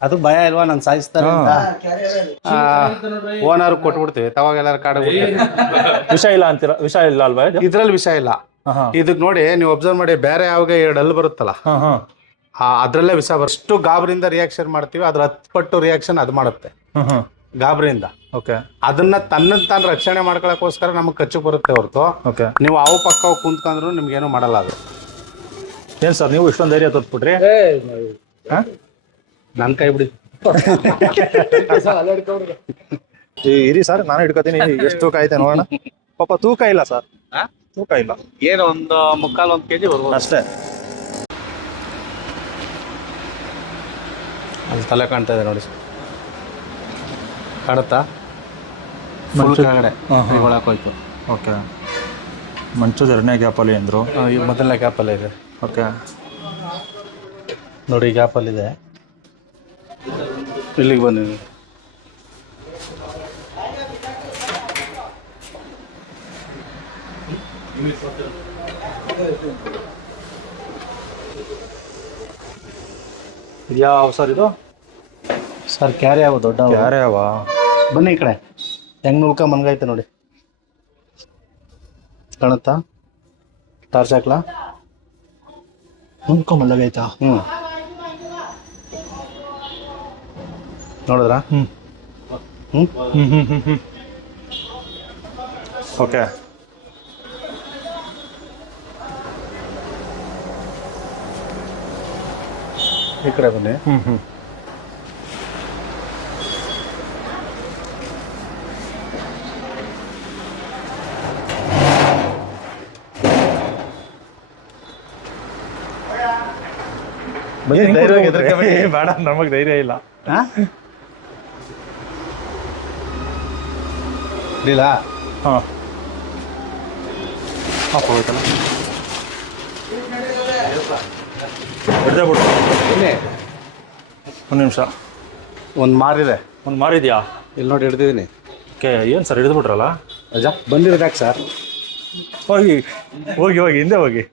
ಅದಕ್ಕೆ ಭಯ ಇಲ್ವಾ ನಾನು ಸಾಯಿಸ್ತಾರೆ ಓನರ್ ಕೊಟ್ಬಿಡ್ತೀವಿ ತವಾಗ ಎಲ್ಲಾರು ಕಾಡ ವಿಷ ಇಲ್ಲ ಅಂತೀರ? ವಿಷ ಇಲ್ಲ ಅಲ್ವಾ ಇದ್ರಲ್ಲಿ ವಿಷಯ ಇಲ್ಲ. ಇದಕ್ ನೋಡಿ ನೀವು ಅಬ್ಸರ್ವ್ ಮಾಡಿ, ಬೇರೆ ಯಾವಾಗ 2 ಹಲ್ಲು ಬರುತ್ತಲ್ಲ ಅದ್ರಲ್ಲೇ ವಿಷ ಅಷ್ಟು ಗಾಬರಿಯಿಂದ ರಿಯಾಕ್ಷನ್ ಮಾಡ್ತೀವಿ, ಅದ್ರ 10 ಪಟ್ಟು ರಿಯಾಕ್ಷನ್ ಅದು ಮಾಡುತ್ತೆ ಗಾಬರಿಯಿಂದ. ಅದನ್ನ ತಾನು ರಕ್ಷಣೆ ಮಾಡ್ಕೊಳಕ್ಕೋಸ್ಕರ ನಮಗೆ ಕಚ್ಚು ಬರುತ್ತೆ ಹೊರತು ನೀವು ಅವು ಪಕ್ಕ ಕುಂತ್ಕೊಂಡ್ರು ನಿಮ್ಗೇನು ಮಾಡಲ್ಲ. ಅದು ಏನ್ ಸರ್ ನೀವು ಇಷ್ಟೊಂದು ಧೈರ್ಯ ತೋರ್ಸ್ಬಿಟ್ರಿ? ನನ್ ಕೈ ಬಿಡಿ ಇರಿ ಸರ್, ನಾನು ಹಿಡ್ಕೋತೀನಿ. ಎಷ್ಟು ತೂಕ ಐತೆ ನೋಡೋಣ. ಪಾಪ ತೂಕ ಇಲ್ಲ ಸರ್, ತೂಕ ಇಲ್ಲ. ಏನು ಒಂದು 1/4 kg ಬರ್ಬೋದು ಅಷ್ಟೇ. ಅಲ್ಲಿ ತಲೆ ಕಾಣ್ತಾ ಇದೆ ನೋಡಿ, ಕಾಣುತ್ತಾ? ಕೆಳಗಡೆ ಒಳಕೋಯ್ತು. ಓಕೆ, ಮಂಚದ 2ನೇ ಗ್ಯಾಪಲ್ಲಿ ಅಂದರು. ಈ ಮೊದಲನೇ ಗ್ಯಾಪಲ್ಲಿ ಇದೆ. ಓಕೆ ನೋಡಿ, ಗ್ಯಾಪಲ್ಲಿದೆ. ಇಲ್ಲಿಗೆ ಬಂದಿದೆ. ಯಾವ ಸರ್ ಇದು? ಸರ್ ಕ್ಯಾರೆ ಯಾವ ದೊಡ್ಡ ಕ್ಯಾರೆ ಯಾವ? ಬನ್ನಿ ಈ ಕಡೆ. ಹೆಂಗ್ ನುಳ್ಕ ಮನ್ಗೈತೆ ನೋಡಿ, ಕಾಣುತ್ತಾ? ಟಾರ್ಚ್ ಹಾಕ್ಲಾ? ನುಳ್ಕ ಮಲ್ಲಗೈತಾ? ನೋಡಿದ್ರ? ಓಕೆ. ಈ ಕಡೆ ಬನ್ನಿ. ಬೇಡ, ನಮಗ್ ಧೈರ್ಯ ಇಲ್ಲ. ಇಲ್ಲ ಹೋಯ್ತಲ್ಲ, ಹಿಡ್ದೇ ಬಿಟ್ಟು. ಒಂದು ನಿಮಿಷ. ಒಂದು ಮಾರಿದೆ. ಒಂದು ಮಾರಿದ್ಯಾ? ಇಲ್ಲಿ ನೋಡಿ, ಹಿಡ್ದಿದ್ದೀನಿ. ಓಕೆ, ಏನು ಸರ್ ಹಿಡಿದು ಬಿಟ್ರಲ್ಲ? ಅಜ್ಜ ಬಂದಿರೋದಾಕೆ ಸರ್? ಹೋಗಿ ಹೋಗಿ ಹೋಗಿ ಹಿಂದೆ ಹೋಗಿ.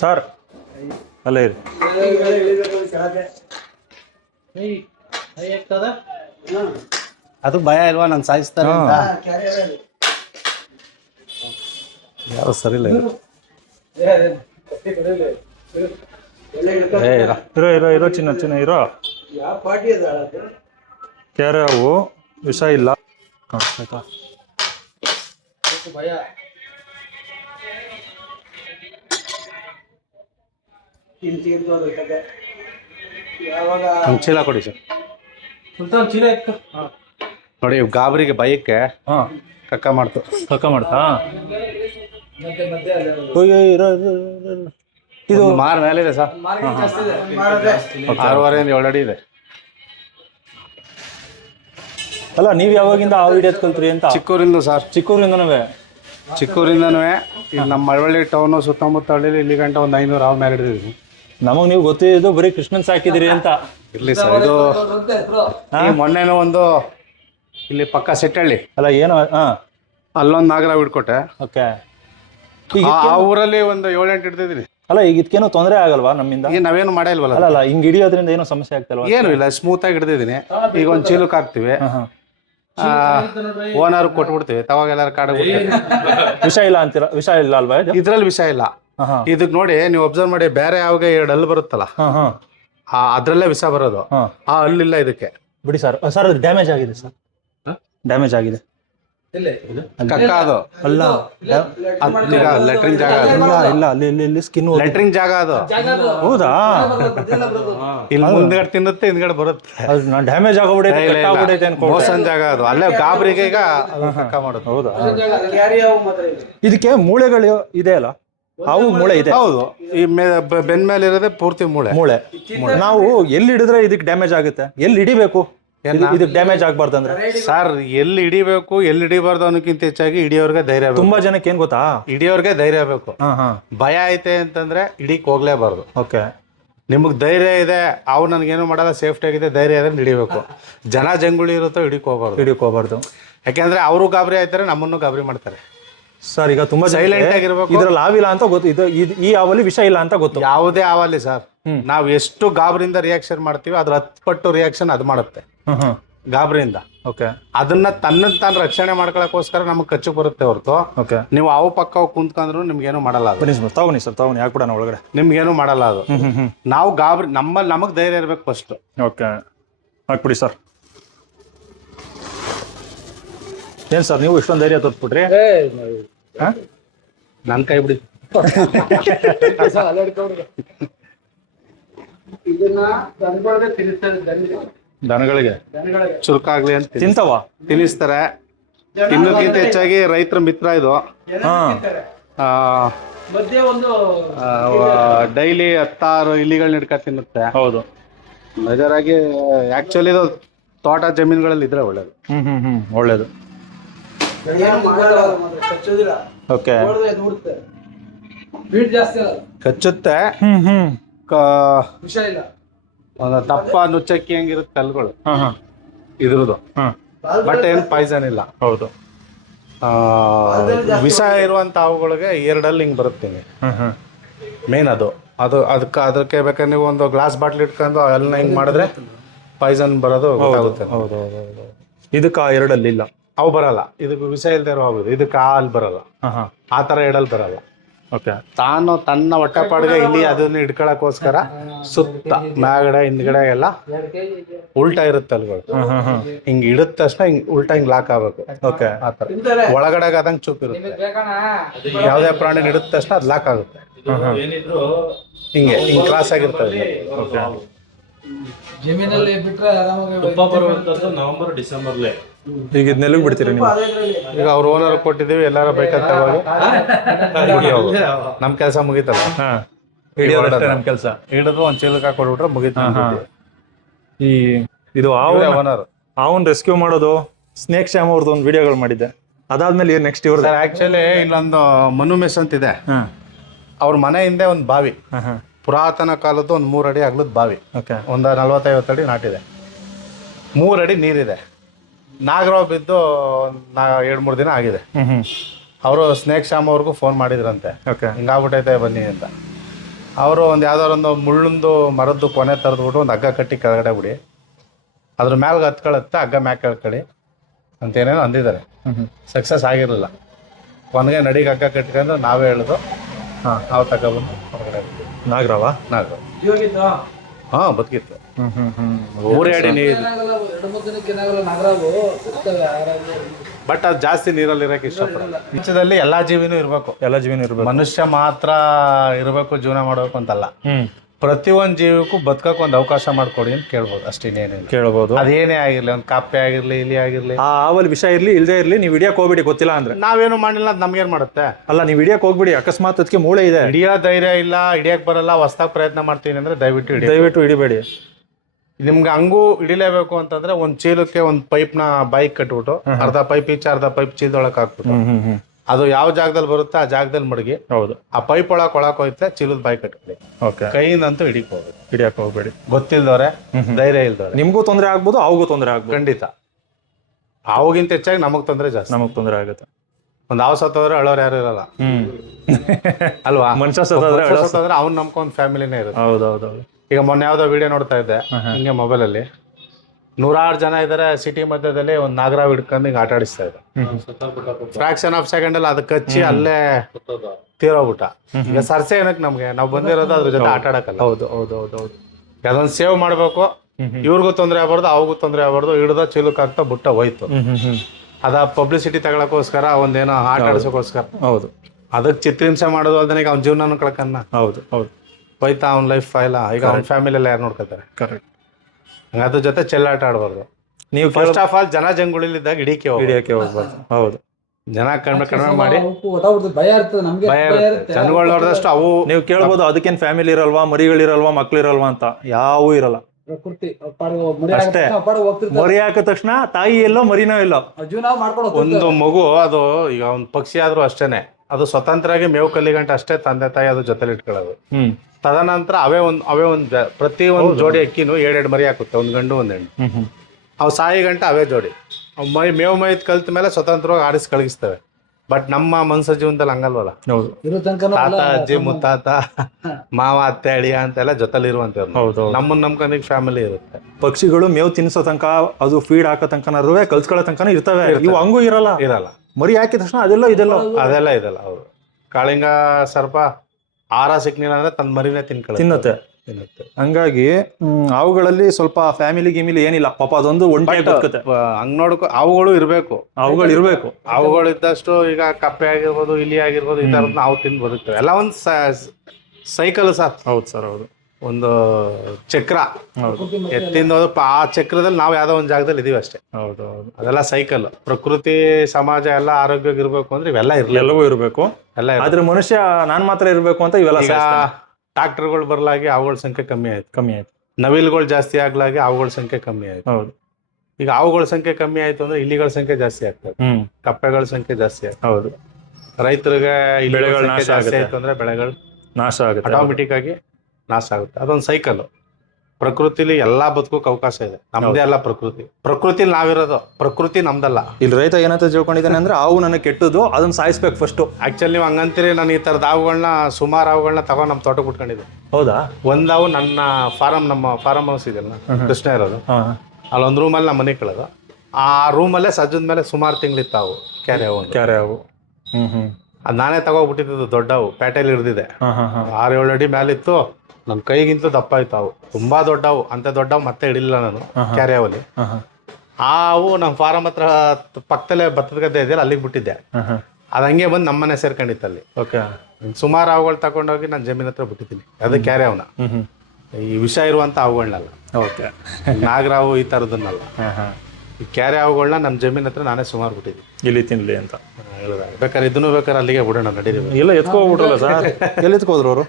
ಸರ್ ಅಲ್ಲೇ ಇರಿ. ಅದಕ್ಕೆ ಭಯ ಇಲ್ವಾ ನಾನು ಸಾಯಿಸ್ತಾರೆ? ಯಾವ ಸರಿ ಇಲ್ಲ. ಇರೋ ಇರೋ ಇರೋ ಚಿನ್ನ ಚಿನ್ನ ಇರೋ. ಕ್ಯಾರೆ ಅವು ವಿಷ ಇಲ್ಲ. ಆಯ್ತಾ? ಚೀಲ ಕೊಡಿ ಸರ್. ನೋಡಿ, ಗಾಬರಿಗೆ ಭಯಕ್ಕೆ ಕಕ್ಕ ಮಾಡ್ತು. ಕಕ್ಕ ಮಾಡ್ತಾ? ಇದು ಮಾರ್ ಮೇಲಿದೆ ಸರ್. 6.5 7 ಅಡಿ ಇದೆ. ಅಲ್ಲ, ನೀವು ಯಾವಾಗಿಂದ ಆ ವಿಡಿಯೋದ್ ಕಲ್ತ್ರಿ ಅಂತ? ಚಿಕ್ಕೂರಿಂದ ಸರ್. ಚಿಕ್ಕೂರಿಂದನವೇ? ಚಿಕ್ಕೂರಿಂದನೂ ಈಗ ನಮ್ಮ ಮಳವಳ್ಳಿ ಟೌನು ಸುತ್ತಮುತ್ತ ಹಳ್ಳಿಲಿ ಇಲ್ಲಿ ಗಂಟ ಒಂದು 500 ಹಾವು ಮೇಲೆ ಹಿಡಿದಿದ್ವಿ. ನಮಗೆ ನೀವು ಗೊತ್ತಿದ್ದು ಬರೀ ಕೃಷ್ಣನ್ ಸಾಕಿದಿರಿ ಅಂತ. ಇರ್ಲಿ ಸರ್, ಇದು ಮೊನ್ನೆನೂ ಒಂದು ಇಲ್ಲಿ ಪಕ್ಕ ಸೆಟ್ಟಳ್ಳಿ ಅಲ್ಲ ಏನೋ ಅಲ್ಲೊಂದು ನಾಗರ ಬಿಡ್ಕೊಟ್ಟೆ. ಓಕೆ. ಆ ಊರಲ್ಲಿ ಒಂದು 7-8 ಹಿಡ್ದಿದ್ದೀನಿ. ಅಲ್ಲ, ಈಗ ಇದಕ್ಕೇನೋ ತೊಂದರೆ ಆಗಲ್ವಾ ನಮ್ಮಿಂದ? ನಾವೇನು ಮಾಡೇ ಇಲ್ವಲ್ಲ. ಅಲ್ಲ, ಹಿಂಗ್ ಹಿಡಿಯೋದ್ರಿಂದ ಏನೋ ಸಮಸ್ಯೆ ಆಗ್ತಲ್ವಾ? ಏನು ಇಲ್ಲ, ಸ್ಮೂತ್ ಆಗಿ ಹಿಡ್ದಿದ್ದೀನಿ. ಈಗ ಒಂದು ಚೀಲಕ್ಕೆ ಹಾಕ್ತಿವಿ, ಓನರ್ ಕೊಟ್ಬಿಡ್ತೀವಿ, ತವಾಗ ಎಲ್ಲಾರು ಕಾಡ. ವಿಷ ಇಲ್ಲ ಅಂತೀರ? ವಿಷ ಇಲ್ಲ ಅಲ್ವಾ? ಇದ್ರಲ್ಲಿ ವಿಷಯ ಇಲ್ಲ. ಇದಕ್ ನೋಡಿ ನೀವು ಅಬ್ಸರ್ವ್ ಮಾಡಿ, ಬೇರೆ ಯಾವಾಗ 2 ಹಲ್ಲು ಬರುತ್ತಲ್ಲ ಅದ್ರಲ್ಲೇ ವಿಷ ಬರೋದು. ಆ ಹಲ್ಲಿಲ್ಲ ಇದಕ್ಕೆ. ಬಿಡಿ ಸರ್. ಸರ್ ಅದು ಡ್ಯಾಮೇಜ್ ಆಗಿದೆ ಸರ್, ಡ್ಯಾಮೇಜ್ ಆಗಿದೆ. ಕಕ್ಕ ಅದು ಅಲ್ಲ, ಲೆಟ್ರಿನ್ ಜಾಗ. ಇಲ್ಲ, ಅಲ್ಲಿ ಸ್ಕಿನ್ ಲೆಟ್ರಿನ್ ಜಾಗ ಅದು. ಹೌದಾ? ಇಲ್ಲಿ ಮುಂದ್ಗಡೆ ತಿನ್ನುತ್ತೆ, ಹಿಂದ್ಗಡೆ ಬರುತ್ತೆ. ಅದು ಡ್ಯಾಮೇಜ್ ಆಗೋಗ್ಬಿಡೈತೆ. ಮೋಸನ್ ಜಾಗ ಅದು. ಅಲ್ಲೇ ಗಾಬರಿಗೆ ಈಗ ಕಕ್ಕ ಮಾಡೋದು. ಹೌದಾ? ಇದಕ್ಕೆ ಮೂಳೆಗಳು ಇದೆ ಅಲ್ಲ? ಹಾವು ಮೂಳೆ ಇದೆ. ಹೌದು, ಈ ಬೆನ್ ಮೇಲೆ ಇರೋದೇ ಪೂರ್ತಿ ಮೂಳೆ. ನಾವು ಎಲ್ಲಿ ಹಿಡಿದ್ರೆ ಇದಕ್ಕೆ ಡ್ಯಾಮೇಜ್ ಆಗುತ್ತೆ? ಎಲ್ಲಿ ಹಿಡಿಬೇಕು? ಇದು ಡ್ಯಾಮೇಜ್ ಆಗ್ಬಾರ್ದು ಅಂದ್ರೆ ಸರ್ ಎಲ್ಲಿ ಹಿಡಿಬೇಕು ಎಲ್ಲಿ ಹಿಡಿಬಾರ್ದು ಅನ್ನೋಕ್ಕಿಂತ ಹೆಚ್ಚಾಗಿ ಹಿಡಿಯೋರ್ಗೆ ಧೈರ್ಯ ಬೇಕು. ತುಂಬಾ ಜನಕ್ಕೆ ಏನ್ ಗೊತ್ತಾ, ಹಿಡಿಯೋರ್ಗೆ ಧೈರ್ಯ ಬೇಕು. ಹಾ ಭಯ ಐತೆ ಅಂತಂದ್ರೆ ಹಿಡಿಕ್ ಹೋಗ್ಲೇಬಾರ್ದು. ಓಕೆ. ನಿಮಗೆ ಧೈರ್ಯ ಇದೆ, ಅವು ನನಗೇನು ಮಾಡಲ್ಲ, ಸೇಫ್ಟಿ ಆಗಿದೆ, ಧೈರ್ಯ ಇದೆ, ಹಿಡಿಬೇಕು. ಜನ ಜಂಗುಳಿ ಇರುತ್ತೋ ಹಿಡಿಕ್ ಹೋಗ್ಬಾರ್ದು. ಯಾಕೆಂದ್ರೆ ಅವರು ಗಾಬರಿ ಆಯ್ತಾರೆ, ನಮ್ಮನ್ನು ಗಾಬರಿ ಮಾಡ್ತಾರೆ. ಸರ್ ಈಗ ತುಂಬಾ ಸೈಲೆಂಟ್ ಆಗಿರ್ಬೇಕು. ಇದ್ರಲ್ಲಿ ಹಾವಿಲ್ಲ ಅಂತ ಗೊತ್ತು, ಈ ಹಾವಲ್ಲಿ ವಿಷ ಇಲ್ಲ ಅಂತ ಗೊತ್ತು. ಯಾವುದೇ ಹಾವಲ್ಲಿ ಸರ್, ನಾವು ಎಷ್ಟು ಗಾಬರಿಯಿಂದ ರಿಯಾಕ್ಷನ್ ಮಾಡ್ತೀವಿ ಅದ್ರ 10 ಪಟ್ಟು ರಿಯಾಕ್ಷನ್ ಅದು ಮಾಡುತ್ತೆ ಗಾಬರಿಯಿಂದ. ಓಕೆ. ಅದನ್ನ ತಾನು ರಕ್ಷಣೆ ಮಾಡ್ಕೊಳಕ್ಕೋಸ್ಕರ ನಮಗೆ ಕಚ್ಚು ಬರುತ್ತೆ ಹೊರತು, ಓಕೆ, ನೀವು ಅವು ಪಕ್ಕ ಕುಂತ್ಕೊಂಡ್ರು ನಿಮ್ಗೇನು ಮಾಡಲ್ಲ ಅದು. ತಗೊನಿ ಸರ್, ತಗೊನಿ ಹಾಕ್ಬಿಡೋಣ ಒಳಗಡೆ. ನಿಮ್ಗೇನು ಮಾಡಲ್ಲ ಅದು. ನಾವು ಗಾಬರಿ, ನಮಗ್ ಧೈರ್ಯ ಇರ್ಬೇಕು ಫಸ್ಟ್. ಓಕೆ, ಹಾಕ್ಬಿಡಿ ಸರ್. ಏನ್ ಸರ್ ನೀವು ಇಷ್ಟೊಂದು ಧೈರ್ಯ ತೋರಿಸ್ಬಿಟ್ರಿ? ನನ್ ಕೈ ಬಿಡಿ. ದನಗಳಿಗೆ ಚುರುಕಾಗ್ಲಿ ಅಂತ ತಿಂತವ ತಿನ್ನಿಸ್ತಾರೆ. ಇನ್ನೊಂದಕ್ಕಿಂತ ಹೆಚ್ಚಾಗಿ ರೈತರ ಮಿತ್ರ ಇದು. ಡೈಲಿ 16 ಇಲಿಗಳನ್ನ ಹಿಡ್ಕ ತಿನ್ನುತ್ತೆ. ಹೌದು, ಮೇಜರಾಗಿ ಆಕ್ಚುಲಿ ಇದು ತೋಟ ಜಮೀನುಗಳಲ್ಲಿ ಇದ್ರೆ ಒಳ್ಳೇದು. ಒಳ್ಳೇದು. ಓಕೆ. ಕಚ್ಚುತ್ತೆ, ದಪ್ಪ ನುಚ್ಚಕ್ಕಿ ಹಂಗಿರುತ್ತೆ ಕಲ್ಗಳು ಇದ್ರದ್ದು. ಬಟ್ ಏನ್ ಪಾಯ್ಸನ್ ಇಲ್ಲ. ಹೌದು. ವಿಷ ಇರುವಂತ ಅವುಗಳಿಗೆ 2 ಹಿಂಗ್ ಬರುತ್ತೆ ಮೇನ್ ಅದು. ಅದಕ್ಕೆ ಬೇಕಾದ್ರೆ ನೀವು ಒಂದು ಗ್ಲಾಸ್ ಬಾಟ್ಲ್ ಇಟ್ಕೊಂಡು ಎಲ್ಲ ಹಿಂಗ್ ಮಾಡಿದ್ರೆ ಪಾಯ್ಸನ್ ಬರೋದು ಗೊತ್ತಾಗುತ್ತೆ. ಇದಕ್ಕೆ 2 ಇಲ್ಲ, ಅವು ಬರಲ್ಲ. ಇದಕ್ಕೆ ವಿಷ ಇಲ್ದೇ ಇರೋ ಆಗುದು, ಇದಕ್ಕೆ ಅಲ್ಲಿ ಬರಲ್ಲ. ಆ ತರ 2 ಬರಲ್ಲ. ಓಕೆ. ತಾನು ತನ್ನ ಹೊಟ್ಟೆಪಾಡಿಗೆ ಇಲ್ಲಿ ಅದನ್ನ ಹಿಡ್ಕೊಳಕ್ಕೋಸ್ಕರ ಸುತ್ತ ಮ್ಯಾಗಡೆ ಹಿಂದ್ಗಡೆ ಎಲ್ಲ ಉಲ್ಟಾ ಇರುತ್ತೆ ಅಲ್ಗಳು. ಹಿಂಗ್ ಹಿಡಿದ ತಕ್ಷಣ ಹಿಂಗ್ ಉಲ್ಟಾ ಹಿಂಗ್ ಲಾಕ್ ಆಗ್ಬೇಕು. ಓಕೆ. ಆತರ ಒಳಗಡೆ ಆದಂಗ್ ಚೂಪ್ ಇರುತ್ತೆ. ಯಾವ್ದೇ ಪ್ರಾಣಿ ಹಿಡಿದ ತಕ್ಷಣ ಅದ್ ಲಾಕ್ ಆಗುತ್ತೆ. ಹಿಂಗ್ ಕ್ರಾಸ್ ಆಗಿರ್ತದೆ. ಓಕೆ. ಜಮೀನಲ್ಲಿ ಬಿಟ್ರೆ ನವೆಂಬರ್ ಡಿಸೆಂಬರ್ಲೇ. ಈಗ ಇದನ್ನೆಲ್ಲ ಬಿಡ್ತೀರಿ ನೀವು? ಈಗ ಅವ್ರ ಓನರ್ ಕೊಟ್ಟಿದ್ದೀವಿ, ಎಲ್ಲಾರು ಬೇಕಂತ ಹೋಗಿ ನಮ್ ಕೆಲಸ ಮುಗೀತಲ್ಲ. ನಮ್ ಕೆಲಸ ಹಿಡಿದು ಒಂದ್ ಚೀಲಕ್ಕೆ ಹಾಕೊಡ್ಬಿಟ್ರೆ ಮುಗೀತು. ಇದು ಓನರ್ ಅವನ್ ರೆಸ್ಕ್ಯೂ ಮಾಡೋದು, ಸ್ನೇಕ್ ಶ್ಯಾಮ್ ಅವ್ರದ್ದು ಒಂದು ವಿಡಿಯೋಗಳು ಮಾಡಿದ್ದೆ. ಅದಾದ್ಮೇಲೆ ನೆಕ್ಸ್ಟ್ ಇವ್ರದ್ದು ಆಕ್ಚುಲಿ ಇಲ್ಲೊಂದು ಮನು ಮೆಸ್ ಅಂತಿದೆ. ಅವ್ರ ಮನೆ ಹಿಂದೆ ಒಂದು ಬಾವಿ, ಪುರಾತನ ಕಾಲದ್ದು ಒಂದು 3 ಅಡಿ ಅಗ್ಲದ ಬಾವಿ. ಒಂದು 40-50 ಅಡಿ ನಾಟಿದೆ. 3 ಅಡಿ ನೀರಿದೆ. ನಾಗರಾವ್ ಬಿದ್ದು 2-3 ದಿನ ಆಗಿದೆ. ಅವರು ಸ್ನೇಕ್ ಶ್ಯಾಮ್ ಅವ್ರಿಗೂ ಫೋನ್ ಮಾಡಿದ್ರಂತೆ, ಹಿಂಗಾಗ್ಬಿಟ್ಟೈತೆ ಬನ್ನಿ ಅಂತ. ಅವರು ಒಂದು ಯಾವ್ದಾರು ಒಂದು ಮುಳ್ಳುಂದು ಮರದ್ದು ಕೊನೆ ತರದ್ಬಿಟ್ಟು ಒಂದು ಹಗ್ಗ ಕಟ್ಟಿ ಕೆಳಗಡೆ ಬಿಡಿ, ಅದ್ರ ಮ್ಯಾಲ್ಗೆ ಹತ್ಕೊಳತ್ತೆ, ಹಗ್ಗ ಮ್ಯಾಕ್ ಕೆಳ್ಕಳಿ ಅಂತ ಏನೇನೋ ಅಂದಿದ್ದಾರೆ. ಸಕ್ಸಸ್ ಆಗಿರಲಿಲ್ಲ. ಕೊನೆಗೆ ನಡಿಗೆ ಹಗ್ಗ ಕಟ್ಕೊಂಡು ನಾವೇ ಹೇಳಿದು, ನಾವು ತಗೊಬಂದು ಹೊರಗಡೆ ನಾಗರಾವ್ ಬದುಕಿತ್ತು. 3 ಅಡಿ ನೀರು. ಬಟ್ ಅದು ಜಾಸ್ತಿ ನೀರಲ್ಲಿ ಇರಕ್ಕೆ ಇಷ್ಟಪಡಲ್ಲ. ಪ್ರಪಂಚದಲ್ಲಿ ಎಲ್ಲಾ ಜೀವಿನೂ ಇರ್ಬೇಕು. ಮನುಷ್ಯ ಮಾತ್ರ ಇರಬೇಕು, ಜೀವನ ಮಾಡ್ಬೇಕು ಅಂತಲ್ಲ. ಪ್ರತಿಯೊಂದು ಜೀವಕ್ಕೂ ಬದುಕಕ್ಕೆ ಒಂದು ಅವಕಾಶ ಮಾಡ್ಕೊಡಿ ಅಂತ ಕೇಳ್ಬೋದು ಅಷ್ಟೇ. ಕೇಳ್ಬೋದು. ಅದೇನೇ ಆಗಿರ್ಲಿ, ಒಂದು ಕಾಪೆ ಆಗಿರ್ಲಿ, ಇಲಿ ಆಗಿರ್ಲಿ, ಆ ಆವಲ್ ವಿಷಯ ಇರ್ಲಿ ಇಲ್ದೇ ಇರ್ಲಿ, ನೀವು ಹಿಡಿಯಕ್ಕೆ ಹೋಗ್ಬಿಡಿ. ಗೊತ್ತಿಲ್ಲ ಅಂದ್ರೆ ನಾವೇನು ಮಾಡಿಲ್ಲ ಅಂತ ನಮ್ಗೇನ್ ಮಾಡುತ್ತೆ? ಅಲ್ಲ, ನೀವು ಹಿಡಿಯಕ್ಕೆ ಹೋಗ್ಬಿಡಿ. ಅಕಸ್ಮಾತ್ ಅದಕ್ಕೆ ಮೂಳೆ ಇದೆ, ಹಿಡಿಯೋ ಧೈರ್ಯ ಇಲ್ಲ, ಹಿಡಿಯಕ್ ಬರಲ್ಲ, ಹೊಸ್ದಾಗಿ ಪ್ರಯತ್ನ ಮಾಡ್ತೀನಿ ಅಂದ್ರೆ ದಯವಿಟ್ಟು ಹಿಡಿಬೇಡಿ. ನಿಮ್ಗೆ ಹಂಗೂ ಹಿಡಿಲೇಬೇಕು ಅಂತಂದ್ರೆ ಒಂದ್ ಚೀಲಕ್ಕೆ ಒಂದು ಪೈಪ್ನ ಬಾಯಿಗೆ ಕಟ್ಬಿಟ್ಟು, ಅರ್ಧ ಪೈಪ್ ಈಚೆ ಅರ್ಧ ಪೈಪ್ ಚೀಲದೊಳಗೆ ಹಾಕ್ಬಿಟ್ಟು, ಅದು ಯಾವ ಜಾಗದಲ್ಲಿ ಬರುತ್ತೆ ಆ ಜಾಗದಲ್ಲಿ ಮಡಗಿ, ಹೌದು, ಆ ಪೈಪ್ ಒಳಕ್ ಹೋಯ್ತೆ ಚೀಲದ ಬಾಯಿ ಕಟ್ಕೊಳ್ಳಿ. ಕೈಯಿಂದಂತೂ ಹಿಡಿಯಕ್ ಹೋಗ್ಬೇಡಿ. ಗೊತ್ತಿಲ್ದವ್ರೆ, ಧೈರ್ಯ ಇಲ್ದವ್ರೆ, ನಿಮ್ಗೂ ತೊಂದರೆ ಆಗ್ಬೋದು, ಅವ್ಗೂ ತೊಂದರೆ ಆಗ್ಬೋದು. ಖಂಡಿತ. ಅವಾಗಿಂತ ಹೆಚ್ಚಾಗಿ ನಮಗ್ ತೊಂದರೆ ಜಾಸ್ತಿ. ನಮಗ್ ತೊಂದರೆ ಆಗುತ್ತೆ. ಒಂದ್ ಹಾವು ಸತ್ತೋದ್ರೆ ಅಳೋರು ಯಾರು ಇರಲ್ಲ ಅಲ್ವಾ? ಮನುಷ್ಯ ಸತ್ತೋದ್ರೆ ಅವ್ನ್ ನಮ್ಕೊಂದ್ ಫ್ಯಾಮಿಲಿನೇ ಇರುತ್ತೆ. ಹೌದೌದು. ಈಗ ಮೊನ್ನೆ ಯಾವ್ದೋ ವಿಡಿಯೋ ನೋಡ್ತಾ ಇದ್ದೆ ಹಿಂಗೆ ಮೊಬೈಲ್ ಅಲ್ಲಿ, 100 ಜನ ಇದಾರೆ ಸಿಟಿ ಮಧ್ಯದಲ್ಲಿ, ಒಂದ್ ನಾಗರಾವ್ ಹಿಡ್ಕೊಂಡು ಹಿಂಗೆ ಆಟ ಆಡಿಸ್ತಾ ಇದೆ. ಫ್ರಾಕ್ಷನ್ ಆಫ್ ಸೆಕೆಂಡ್ ಅಲ್ಲಿ ಅದಕ್ಕೆ ಹಚ್ಚಿ ಅಲ್ಲೇ ತೀರೋಗ್ಬಿಟ್ಟ. ಈಗ ಸರ್ಸೆ ಏನಕ್ಕೆ ನಮ್ಗೆ, ನಾವು ಬಂದಿರೋದು ಅದ್ರ ಜೊತೆ ಆಟ ಆಡಕ್ಕಲ್ಲ. ಹೌದು. ಅದನ್ನ ಸೇವ್ ಮಾಡ್ಬೇಕು. ಇವ್ರಿಗೂ ತೊಂದರೆ ಆಗ್ಬಾರ್ದು, ಅವ್ರಿಗೂ ತೊಂದರೆ ಆಗ್ಬಾರ್ದು. ಹಿಡ್ದ ಚಿಲುಕ್ ಆಗ್ತಾ ಬುಟ್ಟ ಹೋಯ್ತು. ಅದ ಪಬ್ಲಿಸಿಟಿ ತಗೊಳಕೋಸ್ಕರ, ಒಂದೇನೋ ಆಟ ಆಡಿಸೋಕೋಸ್ಕರ. ಹೌದು. ಅದಕ್ಕೆ ಚಿತ್ರಹಿಂಸೆ ಮಾಡೋದು ಅಲ್ದೇ ಈಗ ಅವ್ನ ಜೀವನ ಕಳ್ಕನ್ನ. ಹೌದು ಹೋಯ್ತಾ, ಅವ್ನ ಲೈಫ್ ಫೈಲ. ಈಗ ಅವ್ನ ಫ್ಯಾಮಿಲಿ ಎಲ್ಲ ಯಾರು ನೋಡ್ಕೊತಾರೆ? ಕರೆಕ್ಟ್. ಅದ್ರ ಜೊತೆ ಚೆಲ್ಲಾಟ ಆಡ್ಬಾರ್ದು. ನೀವು ಫಸ್ಟ್ ಆಫ್ ಆಲ್ ಜನ ಜಂಗುಳಿಲಿದ್ದಾಗ ಹಿಡಿಯಕ್ಕೆ ಹೋಗ್ಬಾರ್ದು. ಹೌದು. ಜನ ಕಡಿಮೆ ಮಾಡಿ, ಭಯ ಇರುತ್ತೆ. ಜನಗಳು ನೋಡಿದಷ್ಟು ಅವು. ನೀವು ಕೇಳ್ಬೋದು, ಅದಕ್ಕೇನು ಫ್ಯಾಮಿಲಿ ಇರಲ್ವಾ, ಮರಿಗಳಿರಲ್ವಾ, ಮಕ್ಳಿರಲ್ವಾ ಅಂತ. ಯಾವೂ ಇರಲ್ಲ. ಪ್ರಕೃತಿ ಪಾಡಿಗೆ ಮರಿ ಅಷ್ಟೇ. ಪಾಡಿಗೆ ಹೋಗ್ತಿರ್ತಾರೆ. ಮರಿ ಹಾಕಿದ ತಕ್ಷಣ ತಾಯಿ ಎಲ್ಲೋ ಮರಿನೋ ಎಲ್ಲೋ. ಜೀವನ ಮಾಡ್ಕೊಂಡು ಹೋಗ್ತಿರ್ತಾರೆ. ಒಂದು ಮಗು ಅದು ಈಗ ಒಂದು ಪಕ್ಷಿ ಆದ್ರೂ ಅಷ್ಟೇನೆ, ಅದು ಸ್ವತಂತ್ರವಾಗಿ ಮೇವು ಕಲಿಗಂಟ ಅಷ್ಟೇ ತಂದೆ ತಾಯಿ ಅದು ಜೊತೆಲಿ ಇಟ್ಕೊಳ್ಳೋದು. ತದನಂತರ ಅವೇ ಒಂದ್ ಪ್ರತಿ ಒಂದು ಜೋಡಿ ಅಕ್ಕಿನೂ 2 ಮರಿ ಹಾಕುತ್ತೆ, ಒಂದು ಗಂಡು ಒಂದು ಹೆಣ್ಣು. ಅವು ಸಾಯಿ ಗಂಟ ಅವೇ ಜೋಡಿ. ಅವು ಮೇವು ಮೈದ್ ಕಲ್ತ ಮೇಲೆ ಸ್ವತಂತ್ರವಾಗಿ ಆಡಿಸಿ ಕಳಗಿಸ್ತವೆ. ಬಟ್ ನಮ್ಮ ಮನ್ಸ ಜೀವನದಲ್ಲಿ ಹಂಗಲ್ವಲ್ಲ. ಹೌದು. ಇರೋ ತನಕ ತಾತ ಅಜ್ಜಿ ಮುತ್ತಾತ ಮಾವ ಅತ್ತೆ ಅಳಿಯ ಅಂತೆಲ್ಲ ಜೊತೆಲಿ ಇರುವಂತವ್ರು. ಹೌದು. ನಮ್ಮನ್ನ ನಂಬ್ಕೊಂಡಿಗೆ ಫ್ಯಾಮಿಲಿ ಇರುತ್ತೆ. ಪಕ್ಷಿಗಳು ಮೇವು ತಿನ್ಸೋ ತನಕ, ಅದು ಫೀಡ್ ಹಾಕೋ ತನಕನೂ ಕಲ್ಸ್ಕೊಳ್ಳೋ ತನಕನೂ ಇರ್ತವೆ. ಇವು ಹಂಗೂ ಇರಲ್ಲ. ಮರಿ ಹಾಕಿದ ತಕ್ಷಣ ಅದೆಲ್ಲ ಇದೆಲ್ಲ ಹೌದು. ಕಾಳಿಂಗ ಸರ್ಪ ಆಹಾರ ಸಿಕ್ನಿಲ್ಲ ಅಂದ್ರೆ ತನ್ನ ಮರಿನೇ ತಿನ್ನುತ್ತೆ. ಹಂಗಾಗಿ ಅವುಗಳಲ್ಲಿ ಸ್ವಲ್ಪ ಫ್ಯಾಮಿಲಿ ಗಿಮಿಲಿ ಏನಿಲ್ಲ ಪಾಪ, ಅದೊಂದು ಒಂಟೆ ಬದುಕುತ್ತೆ. ಹಂಗ್ ನೋಡ್ಕೊ ಅವುಗಳು ಇರ್ಬೇಕು. ಅವುಗಳು ಇದ್ದಷ್ಟು ಈಗ ಕಪ್ಪೆ ಆಗಿರ್ಬೋದು, ಇಲಿ ಆಗಿರ್ಬೋದು, ಈ ತರದ್ ನಾವು ತಿಂದು ಬದುಕ್ತೇವೆ. ಎಲ್ಲ ಒಂದು ಸೈಕಲ್ ಸರ್. ಹೌದು ಸರ್, ಹೌದು. ಒಂದು ಚಕ್ರ ಎತ್ತಿಂದ ಆ ಚಕ್ರದಲ್ಲಿ ನಾವು ಯಾವ್ದೋ ಒಂದು ಜಾಗದಲ್ಲಿ ಇದೀವಿ ಅಷ್ಟೇ. ಹೌದು. ಅದೆಲ್ಲ ಸೈಕಲ್. ಪ್ರಕೃತಿ ಸಮಾಜ ಎಲ್ಲ ಆರೋಗ್ಯವಾಗಿ ಇರ್ಬೇಕು ಅಂದ್ರೆ ಇವೆಲ್ಲ ಎಲ್ಲವೂ ಇರಬೇಕು. ಆದ್ರೆ ಮನುಷ್ಯ ನಾನ್ ಮಾತ್ರ ಇರ್ಬೇಕು ಅಂತ ಇವೆಲ್ಲ. ಈಗ ಟ್ರಾಕ್ಟರ್ಗಳು ಬರ್ಲಾಗಿ ಅವುಗಳ ಸಂಖ್ಯೆ ಕಮ್ಮಿ ಆಯ್ತು. ನವಿಲುಗಳು ಜಾಸ್ತಿ ಆಗ್ಲಾಗಿ ಅವುಗಳ ಸಂಖ್ಯೆ ಕಮ್ಮಿ ಆಯ್ತು. ಹೌದು. ಈಗ ಅವುಗಳ ಸಂಖ್ಯೆ ಕಮ್ಮಿ ಆಯ್ತು ಅಂದ್ರೆ ಇಲಿಗಳ ಸಂಖ್ಯೆ ಜಾಸ್ತಿ ಆಗ್ತದೆ, ಕಪ್ಪೆಗಳ ಸಂಖ್ಯೆ ಜಾಸ್ತಿ ಆಗ್ತದೆ. ಹೌದು. ರೈತರಿಗೆ ಬೆಳೆಗಳು ನಾಶ ಜಾಸ್ತಿ ಆಯ್ತು ಅಂದ್ರೆ ಬೆಳೆಗಳು ನಾಶ ಆಗುತ್ತೆ, ಆಟೋಮೆಟಿಕ್ ಆಗಿ ನಾಶ ಆಗುತ್ತೆ. ಅದೊಂದು ಸೈಕಲ್. ಪ್ರಕೃತಿಲಿ ಎಲ್ಲಾ ಬದುಕೋಕ್ ಅವಕಾಶ ಇದೆ. ನಮ್ದೇ ಅಲ್ಲ ಪ್ರಕೃತಿಲಿ ನಾವಿರೋದು, ಪ್ರಕೃತಿ ನಮ್ದಲ್ಲ. ಇಲ್ಲಿ ರೈತ ಏನಂತ ತಿಳ್ಕೊಂಡಿದ್ದಾನೆ ಅಂದ್ರೆ ಹಾವು ನನಗೆ ಕೆಟ್ಟದ್ದು, ಅದನ್ನ ಸಾಯಿಸ್ಬೇಕು ಫಸ್ಟ್. ಆಕ್ಚುಲಿ ನೀವು ಹಂಗಂತೀರಿ. ನಾನು ಈ ತರದ ಹಾವುಗಳನ್ನ ಸುಮಾರು ಹಾವುಗಳನ್ನ ತಗೊಂಡು ನಮ್ಮ ತೋಟಕ್ಕೆ ಬಿಟ್ಕೊಂಡಿದ್ದೆ. ಹೌದಾ? ಒಂದ್ ಹಾವು ನಮ್ಮ ಫಾರಂ ಹೌಸ್ ಇದೆಯಲ್ಲ ಕೃಷ್ಣ ಇರೋದು, ಅಲ್ಲೊಂದು ರೂಮಲ್ಲಿ ನಮ್ಮ ಮನೆ ಕಳೆದು. ಆ ರೂಮಲ್ಲೇ ಸಜ್ಜದ ಮೇಲೆ ಸುಮಾರು ತಿಂಗಳಿತ್ತು ಹಾವು, ಕ್ಯಾರೆ ಹಾವು. ಅದ್ ನಾನೇ ತಗೋಬಿಟ್ಟಿದ್ದು. ದೊಡ್ಡ ಹಾವು ಪೇಟೆಯಲ್ಲಿ ಹಿಡ್ದಿದೆ. 6-7 ಅಡಿ ಮೇಲಿತ್ತು. ನನ್ನ ಕೈಗಿಂತ ದಪ್ಪ ಆಯ್ತು ಹಾವು, ತುಂಬಾ ದೊಡ್ಡವು. ಅಂತ ದೊಡ್ಡವು ಮತ್ತೆ ಹಿಡಿಲಿಲ್ಲ ನಾನು ಕ್ಯಾರೆ ಹಾವಲ್ಲಿ. ಆ ಹಾವು ನಮ್ಮ ಫಾರಂ ಹತ್ರ ಪಕ್ಕದಲ್ಲೇ ಭತ್ತದ ಗದ್ದೆ ಇದೆಯಲ್ಲ, ಅಲ್ಲಿಗೆ ಬಿಟ್ಟಿದ್ದೆ. ಅದ್ ಹಂಗೆ ಬಂದು ನಮ್ಮನೆ ಸೇರ್ಕೊಂಡಿತ್ತು ಅಲ್ಲಿ. ಸುಮಾರು ಹಾವುಗಳು ತಗೊಂಡೋಗಿ ನಾನು ಜಮೀನ್ ಹತ್ರ ಬಿಟ್ಟಿದ್ದೀನಿ. ಅದು ಕ್ಯಾರೆ ಹಾವನ್ನ, ಈ ವಿಷ ಇರುವಂತ ಹಾವುಗಳನ್ನಲ್ಲ. ನಾಗರಾವು ಈ ತರದನ್ನಲ್ಲ. ಈ ಕ್ಯಾರೆ ಹಾವುಗಳನ್ನ ನಮ್ಮ ಜಮೀನ್ ಹತ್ರ ನಾನೇ ಸುಮಾರು ಬಿಟ್ಟಿದ್ದೀನಿ. ಇಲ್ಲಿ ತಿನ್ಲಿ ಅಂತ ಬೇಕಾದ್ರೆ ಇದನ್ನು ಬೇಕಾದ್ರೆ ಅಲ್ಲಿಗೆ ಬಿಡೋಣ, ನಡೀರಿ. ಇಲ್ಲ ಎತ್ಕೋಬಿಟ್ರಲ್ಲ ಸರ್. ಎಲ್ಲಿ ಎತ್ಕೋದ್ರು ಅವರು?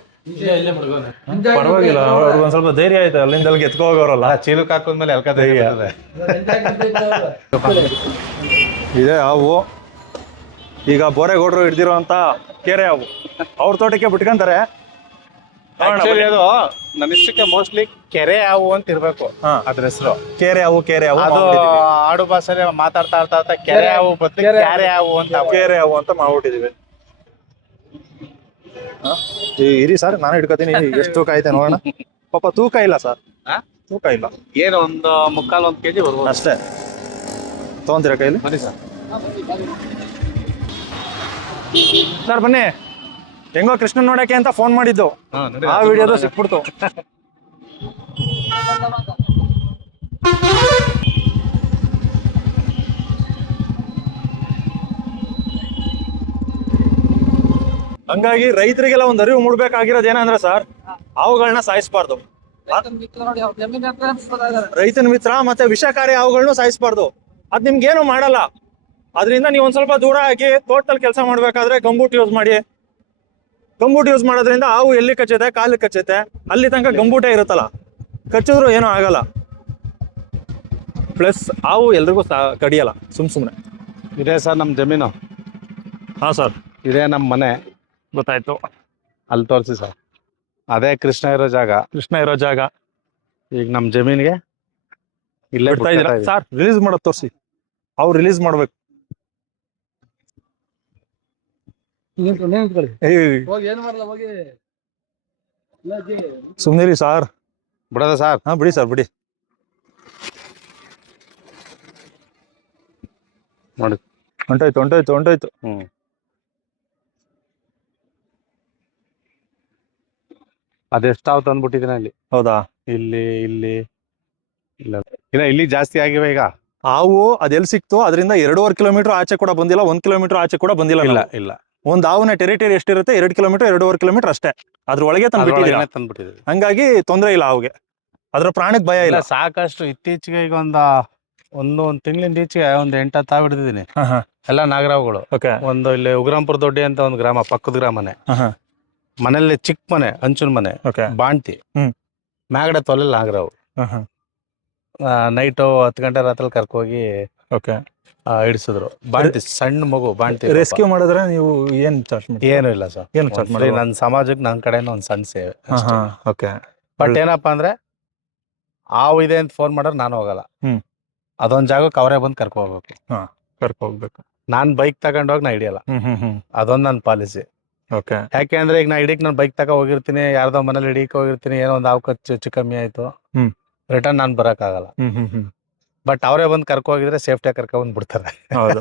ಪರವಾಗಿಲ್ಲ, ಅವ್ರಿಗೆ ಒಂದ್ ಸ್ವಲ್ಪ ಧೈರ್ಯ ಆಯ್ತು. ಅಲ್ಲಿಂದ ಅಲ್ಲಿಗೆ ಎತ್ಕೋ ಹೋಗೋರಲ್ಲ. ಚೀಲಕ್ಕೆ ಹಾಕಿದ್ಮೇಲೆ ಎಲ್ಕ ಧೈರ್ಯ ಇದೆ ಹಾವು. ಈಗ ಬೋರೆಗೌಡರು ಹಿಡ್ದಿರೋಂತ ಕೆರೆ ಹಾವು ಅವ್ರ ತೋಟಕ್ಕೆ ಬಿಟ್ಕೊಂತಾರೆ. ಅದು ನನ್ನ ಇಷ್ಟಕ್ಕೆ ಮೋಸ್ಟ್ಲಿ ಕೆರೆ ಹಾವು ಅಂತ ಇರ್ಬೇಕು ಅದ್ರ ಹೆಸರು. ಕೆರೆ ಹಾವು ಅದು ಆಡು ಭಾಷೆ ಮಾತಾಡ್ತಾ ಕೆರೆ ಹಾವು ಬದಲು ಕೆರೆ ಹಾವು ಅಂತ ಮಾಡ್ಬಿಟ್ಟಿದೀವಿ. ಇರಿ ಸರ್, ನಾನು ಹಿಡ್ಕೊತೀನಿ. ಎಷ್ಟು ತೂಕ ಐತೆ ನೋಡೋಣ. ಪಾಪ ತೂಕ ಇಲ್ಲ ಸರ್, ತೂಕ ಇಲ್ಲ. ಏನು ಒಂದು 1/4 kg ಬರ್ಬೋದು ಅಷ್ಟೇ. ತಗೊಂತೀರಾ ಕೈಲಿ? ಬನ್ನಿ ಸರ್. ಸರ್ ಬನ್ನಿ. ಹೆಂಗೋ ಕೃಷ್ಣನ್ ನೋಡಕ್ಕೆ ಅಂತ ಫೋನ್ ಮಾಡಿದ್ದು, ಆ ವಿಡಿಯೋದು ಸಿಕ್ಬಿಡ್ತು. ಹಂಗಾಗಿ ರೈತರಿಗೆಲ್ಲ ಒಂದು ಅರಿವು ಮೂಡ್ಬೇಕಾಗಿರೋದು ಏನಂದ್ರೆ ಸರ್, ಹಾವುಗಳನ್ನ ಸಾಯಿಸಬಾರ್ದು. ರೈತನ ಮಿತ್ರ ಮತ್ತೆ ವಿಷಕಾರಿ ಹಾವುಗಳನ್ನ ಸಾಯಿಸಬಾರ್ದು. ಅದ್ ನಿಮ್ಗೇನು ಮಾಡಲ್ಲ. ಅದರಿಂದ ನೀವು ಒಂದ್ ಸ್ವಲ್ಪ ದೂರ ಹಾಕಿ ತೋಟದಲ್ಲಿ ಕೆಲಸ ಮಾಡ್ಬೇಕಾದ್ರೆ ಗಂಬೂಟ್ ಯೂಸ್ ಮಾಡಿ. ಗಂಬೂಟ್ ಯೂಸ್ ಮಾಡೋದ್ರಿಂದ ಹಾವು ಎಲ್ಲಿ ಕಚ್ಚುತ್ತೆ, ಕಾಲಿಗೆ ಕಚ್ಚುತ್ತೆ. ಅಲ್ಲಿ ತನಕ ಗಂಬೂಟೇ ಇರುತ್ತಲ್ಲ, ಕಚ್ಚಿದ್ರು ಏನೂ ಆಗಲ್ಲ. ಪ್ಲಸ್ ಹಾವು ಎಲ್ರಿಗೂ ಕಡಿಯಲ್ಲ ಸುಮ್ನೆ. ಇದೇ ಸರ್ ನಮ್ಮ ಜಮೀನು. ಹಾ ಸರ್, ಇದೇ ನಮ್ಮ ಮನೆ. ಗೊತ್ತಾಯ್ತು. ಅಲ್ಲಿ ತೋರಿಸಿ ಸರ್, ಅದೇ ಕೃಷ್ಣ ಇರೋ ಜಾಗ. ಈಗ ನಮ್ಮ ಜಮೀನಿಗೆ ಇಲ್ಲೇ ಬಿಡ್ತಾ ಇದ್ದೀರಾ ಸರ್? ರಿಲೀಸ್ ಮಾಡೋದು ತೋರಿಸಿ. ಅವ್ರು ರಿಲೀಸ್ ಮಾಡ್ಬೇಕು. ಸುಮ್ನಿರಿ ಸಾರ್. ಬಿಡೋದ ಸರ್? ಹಾ ಬಿಡಿ ಸರ್, ಬಿಡಿ. ನೋಡಿ, ಹೊಂಟೋಯ್ತು. ಅದೆಷ್ಟಾವ್ ತಂದ್ಬಿಟ್ಟಿದ್ದೀನಿ ಅಲ್ಲಿ. ಹೌದಾ? ಇಲ್ಲಿ ಇಲ್ಲಿ ಜಾಸ್ತಿ ಆಗಿವೆ ಈಗ ಹಾವು. ಅದೆಲ್ಲಿ ಸಿಕ್ತು? ಅದರಿಂದ 2.5 ಕಿಲೋಮೀಟರ್ ಆಚೆ ಕೂಡ ಬಂದಿಲ್ಲ, 1 ಕಿಲೋಮೀಟರ್ ಆಚೆ ಕೂಡ ಬಂದಿಲ್ಲ. ಇಲ್ಲ. ಒಂದ್ ಹಾವಿನ ಟೆರಿಟರಿ ಎಷ್ಟಿರುತ್ತೆ? 2 ಕಿಲೋಮೀಟರ್, 2.5 ಕಿಲೋಮೀಟರ್ ಅಷ್ಟೇ. ಅದ್ರ ಒಳಗೆ ತಂದ್ಬಿಟ್ಟಿದ್ದೀವಿ. ಹಂಗಾಗಿ ತೊಂದರೆ ಇಲ್ಲ ಹಾವಿಗೆ, ಅದ್ರ ಪ್ರಾಣಕ್ಕೆ ಭಯ ಇಲ್ಲ. ಸಾಕಷ್ಟು ಇತ್ತೀಚೆಗೆ ಈಗ ಒಂದು ತಿಂಗಳಿಂದ ಈಚೆಗೆ ಒಂದು 8-10 ಹಾವು ಹಿಡಿದಿದ್ದೀನಿ. ಎಲ್ಲ ನಾಗರಾವುಗಳು. ಒಂದು ಇಲ್ಲಿ ಉಗ್ರಾಂಪುರ ದೊಡ್ಡಿ ಅಂತ ಒಂದು ಗ್ರಾಮ, ಪಕ್ಕದ ಗ್ರಾಮನೇ. ಮನೇಲಿ ಚಿಕ್ಕ ಮನೆ, ಹಂಚಿನ ಮನೆ, ಬಾಣ್ತಿ ಮ್ಯಾಗಡೆ ತೊಲೆ ನಾಗರಾವು. ನೈಟು 10 ಗಂಟೆ ರಾತ್ರಿ ಕರ್ಕೋಗಿ ಓಕೆ ಹಿಡಿಸಿದ್ರು. ಬಾಣ್ತಿ, ಸಣ್ಣ ಮಗು ಬಾಣ್ತಿ. ರೆಸ್ಕ್ಯೂ ಮಾಡಿದ್ರೆ ನೀವು ಏನ್ ಚಾರ್ಜ್ ಮಾಡ್ತೀರಾ? ಏನು ಇಲ್ಲ ಸರ್, ಏನು ಚಾರ್ಜ್ ಮಾಡಿ? ನನ್ನ ಸಮಾಜಕ್ಕೆ ನನ್ನ ಕಡೆಯಿಂದ ಒಂದು ಸಣ್ಣ ಸೇವೆ. ಓಕೆ. ಬಟ್ ಏನಪ್ಪಾ ಅಂದ್ರೆ ಹಾವು ಇದೆ ಅಂತ ಫೋನ್ ಮಾಡಿದ್ರೆ ನಾನು ಹೋಗಲ್ಲ. ಅದೊಂದ್ ಜಾಗಕ್ಕೆ ಅವರೇ ಬಂದು ಕರ್ಕೊ ಹೋಗ್ಬೇಕು. ಕರ್ಕೊ ಹೋಗ್ಬೇಕು. ನಾನ್ ಬೈಕ್ ತಗೊಂಡೋಗಿ ನಾ ಹಿಡಿಯಲ್ಲ. ಅದೊಂದ್ ನನ್ನ ಪಾಲಿಸಿ. ಓಕೆ. ಯಾಕೆ ಅಂದ್ರೆ ಈಗ ನಾ ಹಿಡಿಕ್ ನಾನು ಬೈಕ್ ತಗೋ ಹೋಗಿರ್ತೀನಿ, ಯಾರ್ದೋ ಮನೇಲಿ ಹಿಡಿಯಕ್ ಹೋಗಿರ್ತೀನಿ, ಏನೋ ಒಂದು ಹಾವು ಕಚ್ಚು ಹೆಚ್ಚು ಕಮ್ಮಿ ಆಯ್ತು, ರಿಟರ್ನ್ ನಾನು ಬರಕ್ಕಾಗಲ್ಲ. ಬಟ್ ಅವರೇ ಬಂದು ಕರ್ಕೊ ಹೋಗಿದ್ರೆ ಸೇಫ್ಟಿ ಕರ್ಕೊಂಡ್ ಬಿಡ್ತಾರೆ. ಹೌದು.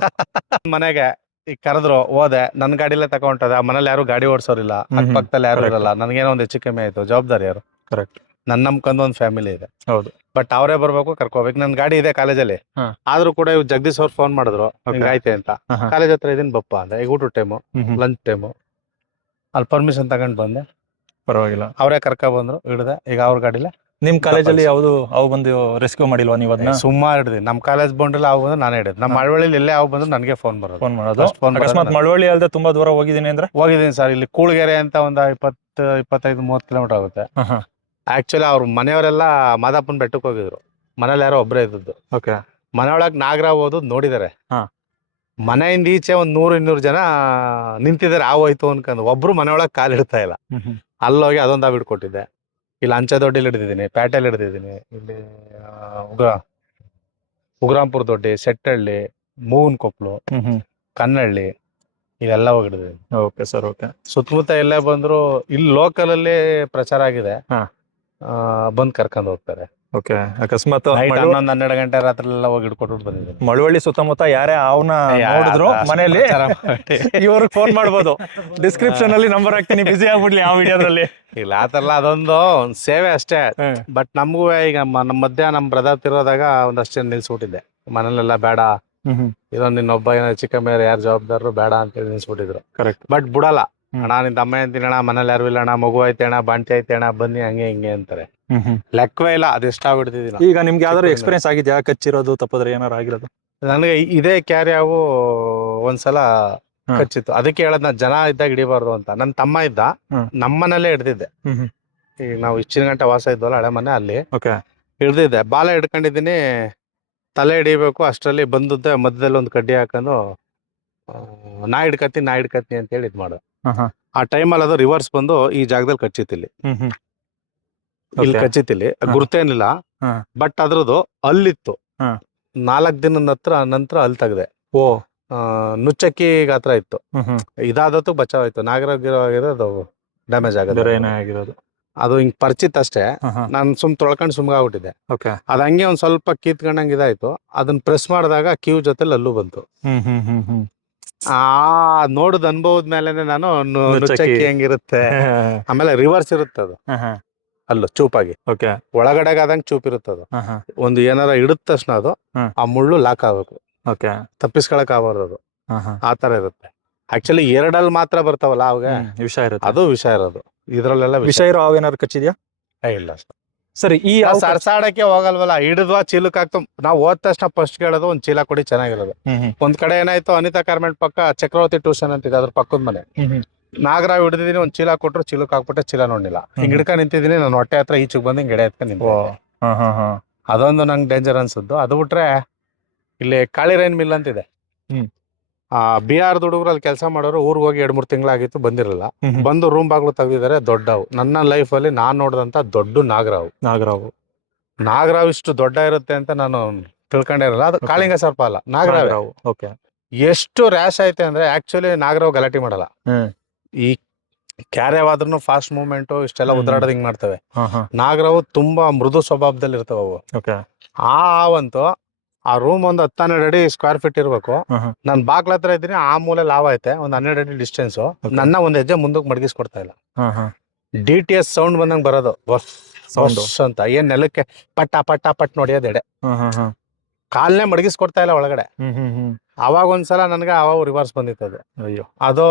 ಮನೆಗೆ ಈಗ ಕರೆದ್ರು, ಹೋದೆ, ನನ್ನ ಗಾಡಿಲೇ ತಗೊಂಟದ, ಆ ಮನೇಲಿ ಯಾರು ಗಾಡಿ ಓಡಿಸೋರಿಲ್ಲ, ಅಕ್ಕಪಕ್ಕದಲ್ಲಿ ಯಾರು ಇರಲ್ಲ, ನನಗೇನೋ ಒಂದು ಹೆಚ್ಚು ಕಮ್ಮಿ ಆಯ್ತು, ಜವಾಬ್ದಾರಿ ಯಾರು? ಕರೆಕ್ಟ್. ನನ್ನ ನಂಬ್ಕೊಂಡು ಒಂದು ಫ್ಯಾಮಿಲಿ ಇದೆ. ಹೌದು. ಬಟ್ ಅವರೇ ಬರ್ಬೇಕು, ಕರ್ಕೋಬೇಕು. ನನ್ ಗಾಡಿ ಇದೆ ಕಾಲೇಜಲ್ಲಿ, ಆದ್ರೂ ಕೂಡ ಇವ್ ಜಗದೀಶ್ ಅವ್ರು ಫೋನ್ ಮಾಡಿದ್ರು, ಹಿಂಗಾಯ್ತೆ ಅಂತ. ಕಾಲೇಜ್ ಹತ್ರ ಇದೀನಿ ಬಪ್ಪ ಅಂದ್ರೆ, ಈಗ ಊಟದ ಟೈಮು, ಲಂಚ್ ಟೈಮು, ಅಲ್ಲಿ ಪರ್ಮಿಷನ್ ತಗೊಂಡ್ ಬಂದೆ. ಪರವಾಗಿಲ್ಲ, ಅವರೇ ಕರ್ಕೊ ಬಂದ್ರು, ಹಿಡ್ದೆ. ಈಗ ಅವ್ರ ಗಾಡಿಲೆ. ನಿಮ್ ಕಾಲೇಜಲ್ಲಿ ಯಾವ್ದು ಅವು ಬಂದು ರೆಸ್ಕ್ಯೂ ಮಾಡಿಲ್ವಾ ನೀವು ಅದನ್ನ? ಸುಮಾರು ಹಿಡಿದಿ. ನಮ್ ಕಾಲೇಜ್ ಬಂಡ್ರಲ್ಲಿ ಅವು ಬಂದ್ರೆ ನಾನೇ ಹಿಡಿದ್. ನಮ್ಮ ಮಳವಳ್ಳಿಲಿ ಎಲ್ಲೇ ಅವು ಬಂದ್ರೆ ನನಗೆ ಫೋನ್ ಮಾಡೋದು. ಅಕಸ್ಮಾತ್ ಮಳವಳ್ಳಿ ಅಲ್ಲದೆ ತುಂಬಾ ದೂರ ಹೋಗಿದ್ದೀನಿ ಅಂದ್ರೆ? ಹೋಗಿದ್ದೀನಿ ಸರ್. ಇಲ್ಲಿ ಕೂಳ್ಗೆರೆ ಅಂತ ಒಂದು 25-30 ಕಿಲೋಮೀಟರ್ ಆಗುತ್ತೆ. ಆಕ್ಚುಲಿ ಅವ್ರ ಮನೆಯವರೆಲ್ಲ ಮಾದಾಪುನ್ ಬೆಟ್ಟಕ್ಕೆ ಹೋಗಿದ್ರು, ಮನೇಲಿ ಯಾರೋ ಒಬ್ಬರೇ ಇದ್ದದ್ದು. ಓಕೆ. ಮನೆಯೊಳಗೆ ನಾಗರಾವ್ ಓದೋದು ನೋಡಿದಾರೆ. ಮನೆಯಿಂದ ಈಚೆ 100-200 ಜನ ನಿಂತಿದ್ದಾರೆ, ಆಗೋಯ್ತು ಅನ್ಕೊಂಡು. ಒಬ್ರು ಮನೆಯೊಳಗೆ ಕಾಲು ಇಡ್ತಾ ಇಲ್ಲ. ಅಲ್ಲೋಗಿ ಅದೊಂದು ಹಾವು ಹಿಡ್ಕೊಟ್ಟಿದ್ದೆ. ಇಲ್ಲಿ ಅಂಚೆದೊಡ್ಡಿಲಿ ಹಿಡಿದಿದ್ದೀನಿ, ಪೇಟೆಲಿ ಹಿಡಿದಿದ್ದೀನಿ, ಇಲ್ಲಿ ಉಗ್ರಾಂಪುರ ದೊಡ್ಡಿ, ಸೆಟ್ಟಹಳ್ಳಿ, ಮೂವನ್ ಕೊಪ್ಪಲು, ಕನ್ನಳ್ಳಿ, ಇವೆಲ್ಲ ಹೋಗಿಡಿದೀನಿ. Okay sir. ಓಕೆ. ಸುತ್ತಮುತ್ತ ಎಲ್ಲೇ ಬಂದ್ರು ಇಲ್ಲಿ ಲೋಕಲ್ ಅಲ್ಲಿ ಪ್ರಚಾರ ಆಗಿದೆ, ಬಂದ್ ಕರ್ಕೊಂಡ್ ಹೋಗ್ತಾರೆ. ಓಕೆ. ಅಕಸ್ಮಾತ್ 11-12 ಗಂಟೆ ರಾತ್ರಿ ಎಲ್ಲ ಹೋಗಿ ಹಿಡ್ಕೊಟ್ಟು ಬಂದಿದ್ದೀನಿ. ಮಳವಳ್ಳಿ ಸುತ್ತಮುತ್ತ ಯಾರೇ ಅವನ ನೋಡಿದ್ರು ಮನೆಯಲ್ಲಿ ಇವ್ರಿಗೆ ಫೋನ್ ಮಾಡ್ಬೋದು. ಡಿಸ್ಕ್ರಿಪ್ಷನ್ ಅಲ್ಲಿ ನಂಬರ್ ಹಾಕ್ತೀನಿ, ಬಿಸಿ ಆಗ್ಬಿಡ್ಲಿ ಆ ವಿಡಿಯೋದಲ್ಲಿ. ಇಲ್ಲ ಆತರಲ್ಲ, ಅದೊಂದು ಸೇವೆ ಅಷ್ಟೇ. ಬಟ್ ನಮಗೂ ಈಗ ನಮ್ಮ ಮಧ್ಯ ನಮ್ಮ ಬ್ರದರ್ ತಿರೋದಾಗ ಒಂದಷ್ಟೇ ನಿಲ್ಸ್ಬಿಟ್ಟಿದ್ದೆ. ಮನೇಲೆಲ್ಲ ಬೇಡ, ಇದೊಂದು ನಿನ್ನೊಬ್ಬ ಏನೋ ಚಿಕ್ಕ ಮೇಲೆ ಯಾರು ಜವಾಬ್ದಾರರು ಬೇಡ ಅಂತೇಳಿ ನಿಲ್ಸ್ಬಿಟ್ಟಿದ್ರು. ಕರೆಕ್ಟ್. ಬಟ್ ಬಿಡಲ್ಲ, ಅಣ್ಣ ನಿನ್ ಅಮ್ಮ ಅಂತೀನಿ ಅಣ್ಣ, ಮನೇಲಿ ಯಾರು ಇಲ್ಲ ಅಣ್ಣ, ಮಗು ಐತೆ ಅಣ್ಣ, ಬಾಣ್ತಿ ಐತೆ ಅಣ್ಣ, ಬನ್ನಿ, ಹಂಗೆ ಹಿಂಗೆ ಅಂತಾರೆ. ಲೆಕ್ಕವೇ ಇಲ್ಲ, ಅದೆಷ್ಟಾಗ್ಬಿಡ್ತಿದ್ದೀನಿ. ಈಗ ನಿಮ್ಗೆ ಯಾವ್ದಾದ್ರು ಎಕ್ಸ್ಪೀರಿಯನ್ಸ್ ಆಗಿದ್ಯಾ, ಕಚ್ಚಿರೋದು ತಪ್ಪದ್ರೆ ಏನಾರು ಆಗಿರೋದು? ನನಗೆ ಇದೇ ಕ್ಯಾರಿಯಾವು ಒಂದ್ಸಲ ಕಚ್ಚಿತ್ತು. ಅದಕ್ಕೆ ಹೇಳದ್ ನಾ ಜನ ಇದ್ದಾಗ ಹಿಡಿಬಾರ್ದು ಅಂತ. ನನ್ನ ತಮ್ಮ ಇದ್ದ, ನಮ್ಮನಲ್ಲೇ ಹಿಡ್ದಿದ್ದೆ. ಈಗ ನಾವು ಇಷ್ಟಿನ ಗಂಟೆ ವಾಸ ಇದ್ವಲ್ಲ ಹಳೆ ಮನೆ, ಅಲ್ಲಿ ಹಿಡ್ದಿದ್ದೆ. ಬಾಲ ಹಿಡ್ಕೊಂಡಿದ್ದೀನಿ, ತಲೆ ಹಿಡಿಬೇಕು. ಅಷ್ಟರಲ್ಲಿ ಬಂದದ್ದೆ ಮಧ್ಯದಲ್ಲಿ ಒಂದು ಕಡ್ಡಿ ಹಾಕೊಂಡು ನಾ ಹಿಡ್ಕತ್ತೀನಿ ಅಂತ ಹೇಳಿ ಇದ್ ಮಾಡು. ಆ ಟೈಮಲ್ಲಿ ಅದು ರಿವರ್ಸ್ ಬಂದು ಈ ಜಾಗದಲ್ಲಿ ಕಚ್ಚಿತ್ತಿಲ್ಲಿ, ಇಲ್ಲಿ ಕಚ್ಚಿತ್ತಿಲ್ಲಿ. ಗುರ್ತೇನಿಲ್ಲ, ಬಟ್ ಅದ್ರದ್ದು ಅಲ್ಲಿತ್ತು. 4 ದಿನದ ನಂತರ ಅಲ್ಲಿ ತೆಗ್ದೆ. ನುಚ್ಚಕ್ಕಿ ಗಾತ್ರ ಇತ್ತು. ಇದಾದತ್ತು ಬಚಾವಾಯ್ತು. ನಾಗರಾಗಿರೋ ಅದು ಡ್ಯಾಮೇಜ್ ಆಗಿರೋದು. ಅದು ಹಿಂಗ್ ಪರಿಚಿತ್ ಅಷ್ಟೇ. ನಾನು ತೊಳ್ಕೊಂಡು ಸುಮ್ಗಾಗ್ಬಿಟ್ಟಿದ್ದೆ. ಅದ್ ಹಂಗೆ ಒಂದ್ ಸ್ವಲ್ಪ ಕೀತ್ಕೊಂಡಂಗ್ ಇದಾಯ್ತು. ಅದನ್ನ ಪ್ರೆಸ್ ಮಾಡಿದಾಗ ಕ್ಯೂ ಜೊತೆಲಿ ಅಲ್ಲೂ ಬಂತು. ನೋಡುದ್ ಅನುಭವದ ಮೇಲೆನೆ ನಾನು ನುಚ್ಚಕ್ಕಿ ಹೆಂಗಿರುತ್ತೆ, ಆಮೇಲೆ ರಿವರ್ಸ್ ಇರುತ್ತೆ ಅದು ಅಲ್ಲೂ ಚೂಪಾಗಿ, ಒಳಗಡೆಗೆ ಆದಂಗ್ ಚೂಪ್ ಇರುತ್ತೆ ಅದು. ಒಂದು ಏನಾರ ಹಿಡಿದ ತಕ್ಷಣ ಅದು ಆ ಮುಳ್ಳು ಲಾಕ್ ಆಗ್ಬೇಕು, ತಪ್ಪಿಸ್ಕೊಳಕ್ ಆಗಬಾರ್ದು ಅದು. ಆ ತರ ಇರುತ್ತೆ. ಆಕ್ಚುಲಿ 2 ಮಾತ್ರ ಬರ್ತಾವಲ್ಲ ಅವಾಗ ವಿಷ ಇರುತ್ತೆ, ಅದು ವಿಷ ಇರೋದು. ಇದ್ರಲ್ಲೆಲ್ಲ ವಿಷ ಇರೋ ಹಾವೇನಾದ್ರು ಕಚ್ಚಿದ್ಯಾ? ಇಲ್ಲ ಸರಿ. ಈ ಸರ್ಸಾಡಕ್ಕೆ ಹೋಗಲ್ವಲ್ಲ, ಹಿಡಿದ್ವಾ ಚೀಲಕ್ ಹಾಕ್ತು. ನಾವು ಹೋದ ತಕ್ಷಣ ಫಸ್ಟ್ ಕೇಳೋದು ಒಂದ್ ಚೀಲ ಕೊಡಿ ಚೆನ್ನಾಗಿರೋದು. ಒಂದ್ ಕಡೆ ಏನಾಯ್ತು, ಅನಿತಾ ಕಾರ್ಮೆಂಟ್ ಪಕ್ಕ ಚಕ್ರವರ್ತಿ ಟ್ಯೂಷನ್ ಅಂತಿದೆ, ಅದ್ರ ಪಕ್ಕದ ಮನೆ. ನಾಗರಾವ್ ಹಿಡಿದಿದ್ದೀನಿ, ಒಂದ್ ಚೀಲ ಕೊಟ್ರು, ಚೀಲಕ್ ಹಾಕ್ಬಿಟ್ಟೆ, ಚೀಲ ನೋಡಿಲ್ಲ. ಹಿಂಗ್ ಹಿಡ್ಕೊಂಡ್ ನಿಂತಿದ್ದೀನಿ, ನಾನು ಹೊಟ್ಟೆ ಹತ್ರ ಈಚೆಗೆ ಬಂದು ಹಿಂಗ್ ಎಡೆ ಎತ್ಕೊಂಡ್ ನಿಂತ. ಅದೊಂದು ನಂಗೆ ಡೇಂಜರ್ ಅನ್ಸುದ್ದು. ಅದು ಬಿಟ್ರೆ ಇಲ್ಲಿ ಕಾಳಿರೈನ್ ಮಿಲ್ ಅಂತಿದೆ, ಬಿಹಾರದ ಹುಡುಗರು ಅಲ್ಲಿ ಕೆಲಸ ಮಾಡೋರು. ಊರಿಗೆ ಹೋಗಿ 2-3 ತಿಂಗಳಾಗಿತ್ತು, ಬಂದಿರಲಿಲ್ಲ. ಬಂದು ರೂಮ್ ಬಾಗ್ಲು ತೆಗ್ದಿದ್ದಾರೆ. ದೊಡ್ಡವು ನನ್ನ ಲೈಫ್ ಅಲ್ಲಿ ನಾನ್ ನೋಡಿದಂತ ದೊಡ್ಡ ನಾಗರಾವ್ ಇಷ್ಟು ದೊಡ್ಡ ಇರುತ್ತೆ ಅಂತ ನಾನು ತಿಳ್ಕೊಂಡಿರಲ್ಲ. ಅದು ಕಾಳಿಂಗ ಸರ್ಪ ಅಲ್ಲ, ನಾಗರಾವ್. ಎಷ್ಟು ರ್ಯಾಶ್ ಐತೆ ಅಂದ್ರೆ, ಆಕ್ಚುಲಿ ನಾಗರಾವ್ ಗಲಾಟೆ ಮಾಡಲ್ಲ. ಈ ಕ್ಯಾರ್ಯವಾದ್ರೂ ಫಾಸ್ಟ್ ಮೂವ್ಮೆಂಟ್ ಇಷ್ಟೆಲ್ಲ ಉದ್ರಾಡೋದ್ ಹಿಂಗ್ ಮಾಡ್ತವೆ. ನಾಗರಾವ್ ತುಂಬಾ ಮೃದು ಸ್ವಭಾವದಲ್ಲಿ ಇರ್ತವೆ ಅವು. ಅವಂತೂ ಆ ರೂಮ್ ಒಂದು 10-12 ಅಡಿ ಸ್ಕ್ವೇರ್ ಫೀಟ್ ಇರ್ಬೇಕು. ನಾನ್ ಬಾಗ್ಲ ಹತ್ರ ಇದ್ದೀನಿ, ಆ ಮೂಲೆ ಲಾವ್ ಐತೆ, ಒಂದ್ 12 ಅಡಿ ಡಿಸ್ಟೆನ್ಸ್. ನನ್ನ ಒಂದ್ ಹೆಜ್ಜೆ ಮುಂದಕ್ಕೆ ಮಡಗಿಸ್ಕೊಡ್ತಾ ಇಲ್ಲ. DTS ಸೌಂಡ್ ಬಂದಂಗ್ ಬರೋದು, ಅಂತ. ಏನ್ ನೆಲಕ್ಕೆ ಪಟ್ಟ ಪಟ್ಟ ಪಟ್ ನೋಡಿಯೋದ್ ಎಡೆ, ಕಾಲ್ನೇ ಮಡಗಿಸ್ಕೊಡ್ತಾ ಇಲ್ಲ ಒಳಗಡೆ. ಅವಾಗ ಒಂದ್ಸಲ ನನ್ಗೆ ಅವಾಗ ರಿವರ್ಸ್ ಬಂದಿತ್ತು. ಅಯ್ಯೋ, ಅದು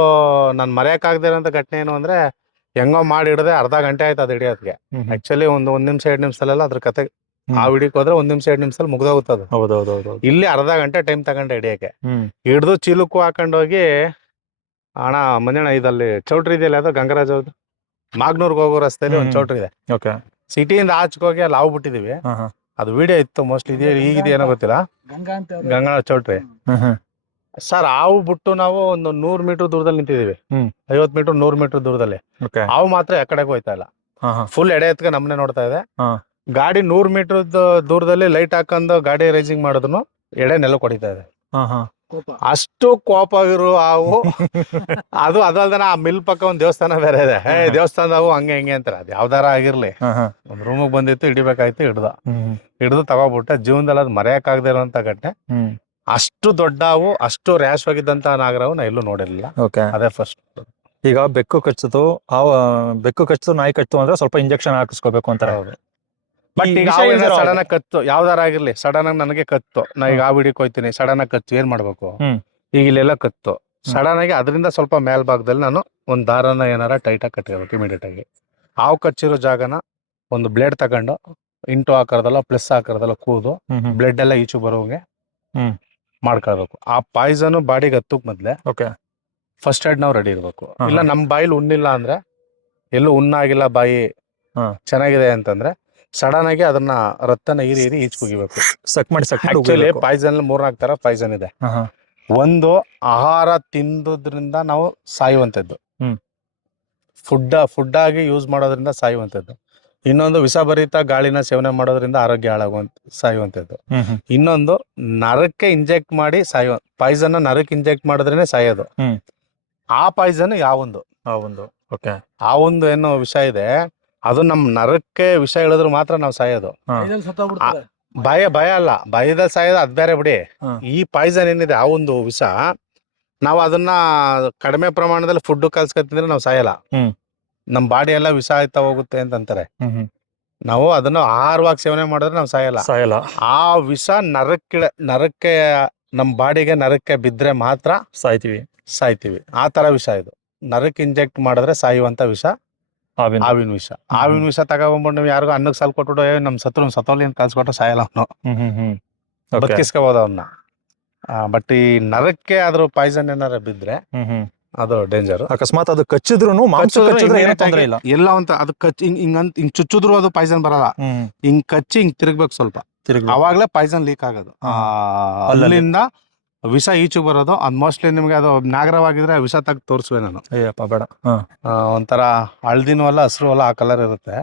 ನನ್ ಮರೆಯಕ್ಕಾಗದಿರೋಂಥ ಘಟನೆ ಏನು ಅಂದ್ರೆ, ಹೆಂಗೋ ಮಾಡಿ ಹಿಡದೆ ಅರ್ಧ ಗಂಟೆ ಆಯ್ತು ಅದು ಹಿಡಿಯೋದ್ಗೆ. ಆಕ್ಚುಲಿ ಒಂದ್ ನಿಮಿಷ 2 ನಿಮಿಷದಲ್ಲ ಅದ್ರ ಕತೆ. ಆ ಹಿಡಿಕ್ ಹೋದ್ರೆ 1 ನಿಮಿಷ 2 ನಿಮಿಷದಲ್ಲಿ ಮುಗ್ದೋಗುತ್ತದು. ಇಲ್ಲಿ ಅರ್ಧ ಗಂಟೆ ಟೈಮ್ ತಗೊಂಡೆ ಹಿಡಿಯಕ್ಕೆ. ಹಿಡ್ದು ಚೀಲಕ್ಕೂ ಹಾಕೊಂಡೋಗಿ, ಅಣ್ಣ ಮಂಜಣ್ಣ ಇದಲ್ಲಿ ಚೌಟ್ರಿ ಇದೆಯಲ್ಲ, ಅದು ಗಂಗರಾಜ್ ಅವ್ರದ್ದು, ಮಾಗ್ನೂರ್ಗೆ ಹೋಗೋ ರಸ್ತೆಯಲ್ಲಿ ಒಂದ್ ಚೌಟ್ರಿ ಇದೆ. ಸಿಟಿಯಿಂದ ಆಚೆಗೆ ಹೋಗಿ ಅಲ್ಲಿ ಹಾವು ಬಿಟ್ಟಿದೀವಿ. ಅದು ವಿಡಿಯೋ ಇತ್ತು ಮೋಸ್ಟ್ಲಿ, ಈಗಿದೆ ಏನೋ ಗೊತ್ತಿಲ್ಲ. ಗಂಗಾ ಅಂತ ಯಾವ್ದೋ- ಗಂಗಾ ಚೌಟ್ರಿ ಸರ್, ಹಾವು ಬಿಟ್ಟು ನಾವು ಒಂದು 100 ಮೀಟರ್ ದೂರದಲ್ಲಿ ನಿಂತಿದೀವಿ. 50 ಮೀಟರ್ 100 ಮೀಟರ್ ದೂರದಲ್ಲಿ. ಹಾವು ಮಾತ್ರ ಯಾಕಡೆಗೂ ಹೋಯ್ತಾ ಇಲ್ಲ, ಫುಲ್ ಎಡೆ ಎತ್ಕ ನಮ್ಮನೆ ನೋಡ್ತಾ ಇದೆ. ಗಾಡಿ 100 ಮೀಟರ್ ದೂರದಲ್ಲಿ ಲೈಟ್ ಹಾಕೊಂಡು ಗಾಡಿ ರೈಸಿಂಗ್ ಮಾಡಿದ್ರು ಎಡೆ ನೆಲ ಹೊಡಿತಾ ಇದೆ. ಕೋಪ. ಅಷ್ಟು ಕೋಪ ಆಗಿರೋ ಹಾವು. ಅದಲ್ದನ ಆ ಮಿಲ್ ಪಕ್ಕ ಒಂದ್ ದೇವಸ್ಥಾನ ಬೇರೆ ಇದೆ. ದೇವಸ್ಥಾನದ ಹಾವು ಹಂಗೆ ಹಿಂಗೆ ಅಂತಾರೆ. ಅದು ಯಾವ್ದಾರ ಆಗಿರ್ಲಿ, ಒಂದ್ ರೂಮಿಗೆ ಬಂದಿತ್ತು, ಹಿಡಿಬೇಕಾಯ್ತು, ಹಿಡ್ದು ತಗೋಬಿಟ್ಟೆ. ಜೀವನದಲ್ಲಿ ಅದು ಮರೆಯಕ್ಕಾಗದೇ ಇರುವಂತ ಘಟನೆ. ಅಷ್ಟು ದೊಡ್ಡ ಹಾವು, ಅಷ್ಟು ರ್ಯಾಶ್ ಆಗಿದ್ದಂತ ನಾಗರಾವು ನಾ ಎಲ್ಲೂ ನೋಡಿರ್ಲಿಲ್ಲ. ಅದೇ ಫಸ್ಟ್. ಈಗ ಬೆಕ್ಕು ಕಚ್ಚಿತು, ಬೆಕ್ಕು ಕಚ್ಚಿತು, ನಾಯಿ ಕಚ್ಚಿತು ಅಂದ್ರೆ ಸ್ವಲ್ಪ ಇಂಜೆಕ್ಷನ್ ಹಾಕಿಸ್ಕೋಬೇಕು ಅಂತಾರೆ. ಬಟ್ ಈಗ ಸಡನ್ ಆಗಿ ಕತ್ತು, ಯಾವ್ದಾರ ಆಗಿರ್ಲಿ, ಸಡನ್ ಆಗಿ ನನಗೆ ಕತ್ತು, ನಾ ಈಗ ಆ ಹಿಡಿಕ್ ಹೋಯ್ತೀನಿ, ಸಡನ್ ಆಗಿ ಕತ್ತು, ಏನ್ ಮಾಡ್ಬೇಕು? ಈಗ ಇಲ್ಲೆಲ್ಲ ಕತ್ತು, ಸಡನ್ ಆಗಿ ಅದರಿಂದ ಸ್ವಲ್ಪ ಮೇಲ್ಭಾಗದಲ್ಲಿ ನಾನು ಒಂದ್ ದಾರನ ಏನಾರ ಟೈಟ್ ಆಗಿ ಕಟ್ಕೋಬೇಕು ಇಮಿಡಿಯೇಟ್ ಆಗಿ. ಹಾವು ಕಚ್ಚಿರೋ ಜಾಗನ ಒಂದು ಬ್ಲೇಡ್ ತಗೊಂಡು ಇಂಟು ಆಕಾರದಲ್ಲ ಪ್ಲಸ್ ಆಕಾರದಲ್ಲ ಕೂದು ಬ್ಲಡ್ ಎಲ್ಲ ಈಚು ಬರೋಂಗೆ ಮಾಡ್ಕೊಳ್ಬೇಕು. ಆ ಪಾಯ್ಸನ್ ಬಾಡಿಗೆ ಹತ್ತಕ್ ಮೊದ್ಲೆ ಫಸ್ಟ್ ಏಡ್ ನಾವು ರೆಡಿ ಇರ್ಬೇಕು. ಇಲ್ಲ ನಮ್ ಬಾಯಿಲಿ ಉಣ್ಣಿಲ್ಲ ಅಂದ್ರೆ, ಎಲ್ಲೂ ಉಣ್ಣಾಗಿಲ್ಲ, ಬಾಯಿ ಚೆನ್ನಾಗಿದೆ ಅಂತಂದ್ರೆ ಸಡನ್ ಆಗಿ ಅದನ್ನ ರಕ್ತನ ಹೀರಿ ಈಚ್ ಕುಗಿಬೇಕು. ಆಕ್ಚುಲಿ ಪಾಯ್ಸನ್ 3-4 ತರ ಪಾಯ್ಸನ್ ಇದೆ. ಒಂದು ಆಹಾರ ತಿಂದುದ್ರಿಂದ ನಾವು ಸಾಯುವಂತದ್ದು, ಫುಡ್ ಆಗಿ ಯೂಸ್ ಮಾಡೋದ್ರಿಂದ ಸಾಯುವಂತದ್ದು. ಇನ್ನೊಂದು ವಿಷಭರಿತ ಗಾಳಿನ ಸೇವನೆ ಮಾಡೋದ್ರಿಂದ ಆರೋಗ್ಯ ಸಾಯುವಂತದ್ದು. ಇನ್ನೊಂದು ನರಕ್ಕೆ ಇಂಜೆಕ್ಟ್ ಮಾಡಿ ಪಾಯ್ಸನ್ ನರಕ್ಕೆ ಇಂಜೆಕ್ಟ್ ಮಾಡಿದ್ರೇನೆ ಸಾಯೋದು. ಆ ಪಾಯ್ಸನ್ ಯಾವೊಂದು ಆ ಒಂದು ಏನೋ ವಿಷ ಇದೆ, ಅದು ನಮ್ ನರಕ್ಕೆ ವಿಷ ಹೇಳಿದ್ರು ಮಾತ್ರ ನಾವು ಸಾಯೋದು. ಇದೆಲ್ಲ ಸತ್ತೋಗ್ಬಿಡ್ತಾರೆ. ಭಯ ಅಲ್ಲ, ಭಯದಲ್ಲಿ ಸಾಯೋದು ಅದ್ ಬೇರೆ ಬಿಡಿ. ಈ ಪಾಯ್ಸನ್ ಏನಿದೆ ಆ ಒಂದು ವಿಷ, ನಾವು ಅದನ್ನ ಕಡಿಮೆ ಪ್ರಮಾಣದಲ್ಲಿ ಫುಡ್ ಕಲ್ಸ್ಕೊತಿದ್ರೆ ನಾವು ಸಾಯಲ್ಲ. ನಮ್ ಬಾಡಿ ಎಲ್ಲ ವಿಷ ಆಯ್ತಾ ಹೋಗುತ್ತೆ ಅಂತಾರೆ. ನಾವು ಅದನ್ನ ಆಹಾರವಾಗಿ ಸೇವನೆ ಮಾಡಿದ್ರೆ ನಾವು ಸಾಯಲ್ಲ. ಆ ವಿಷ ನರಕ್ಕೆ ನಮ್ ಬಾಡಿಗೆ ನರಕ್ಕೆ ಬಿದ್ರೆ ಮಾತ್ರ ಸಾಯ್ತೀವಿ. ಆ ತರ ವಿಷ ಇದು. ನರಕ್ಕೆ ಇಂಜೆಕ್ಟ್ ಮಾಡಿದ್ರೆ ಸಾಯುವಂತ ವಿಷ ಹಾವಿನ ವಿಷ. ಹಾವಿನ ವಿಷ ತಗೊಂಡ್ಬಿಟ್ಟು ನೀವು ಯಾರಿಗೂ ಅನ್ನಕ್ಕೆ ಸಾಲ್ ಕೊಟ್ಬಿಟ್ಟು ನಮ್ ಸತ್ತೋಲಿ ಅಂತ ಕಲ್ಸ್ಕೊಟ್ರೆ ಸಾಯಲ್ಲ ಅವನು, ಬದುಕಿಸ್ಕೋಬಹುದು ಅವನ್ನ. ಬಟ್ ಈ ನರಕ್ಕೆ ಅದ್ರ ಪಾಯ್ಸನ್ ಏನಾರ ಬಿದ್ರೆ ಅದು ಡೇಂಜರ್. ಅಕಸ್ಮಾತ್ ಅದು ಕಚ್ಚಿದ್ರು ಎಲ್ಲ ಅಂತ ಅದು ಹಿಂಗ್ ಚುಚ್ಚಿದ್ರು ಅದು ಪಾಯ್ಸನ್ ಬರಲ್ಲ. ಹಿಂಗ್ ಕಚ್ಚಿ ಹಿಂಗ್ ತಿರುಗ್ಬೇಕು ಸ್ವಲ್ಪ, ಅವಾಗ್ಲೇ ಪಾಯ್ಸನ್ ಲೀಕ್ ಆಗೋದು. ಅಲ್ಲಿಂದ ವಿಷ ಈಚೆಗೆ ಬರೋದು. ಅದ್ ಮೋಸ್ಟ್ಲಿ ನಿಮ್ಗೆ ಅದು ನಾಗರವಾಗಿದ್ರೆ ವಿಷ ತೆಗ್ದು ತೋರಿಸುವೆ ನಾನು. ಬೇಡ. ಒಂಥರ ಹಳದಿನೂ ಅಲ್ಲ ಹಸಿರು ಅಲ್ಲ, ಆ ಕಲರ್ ಇರುತ್ತೆ.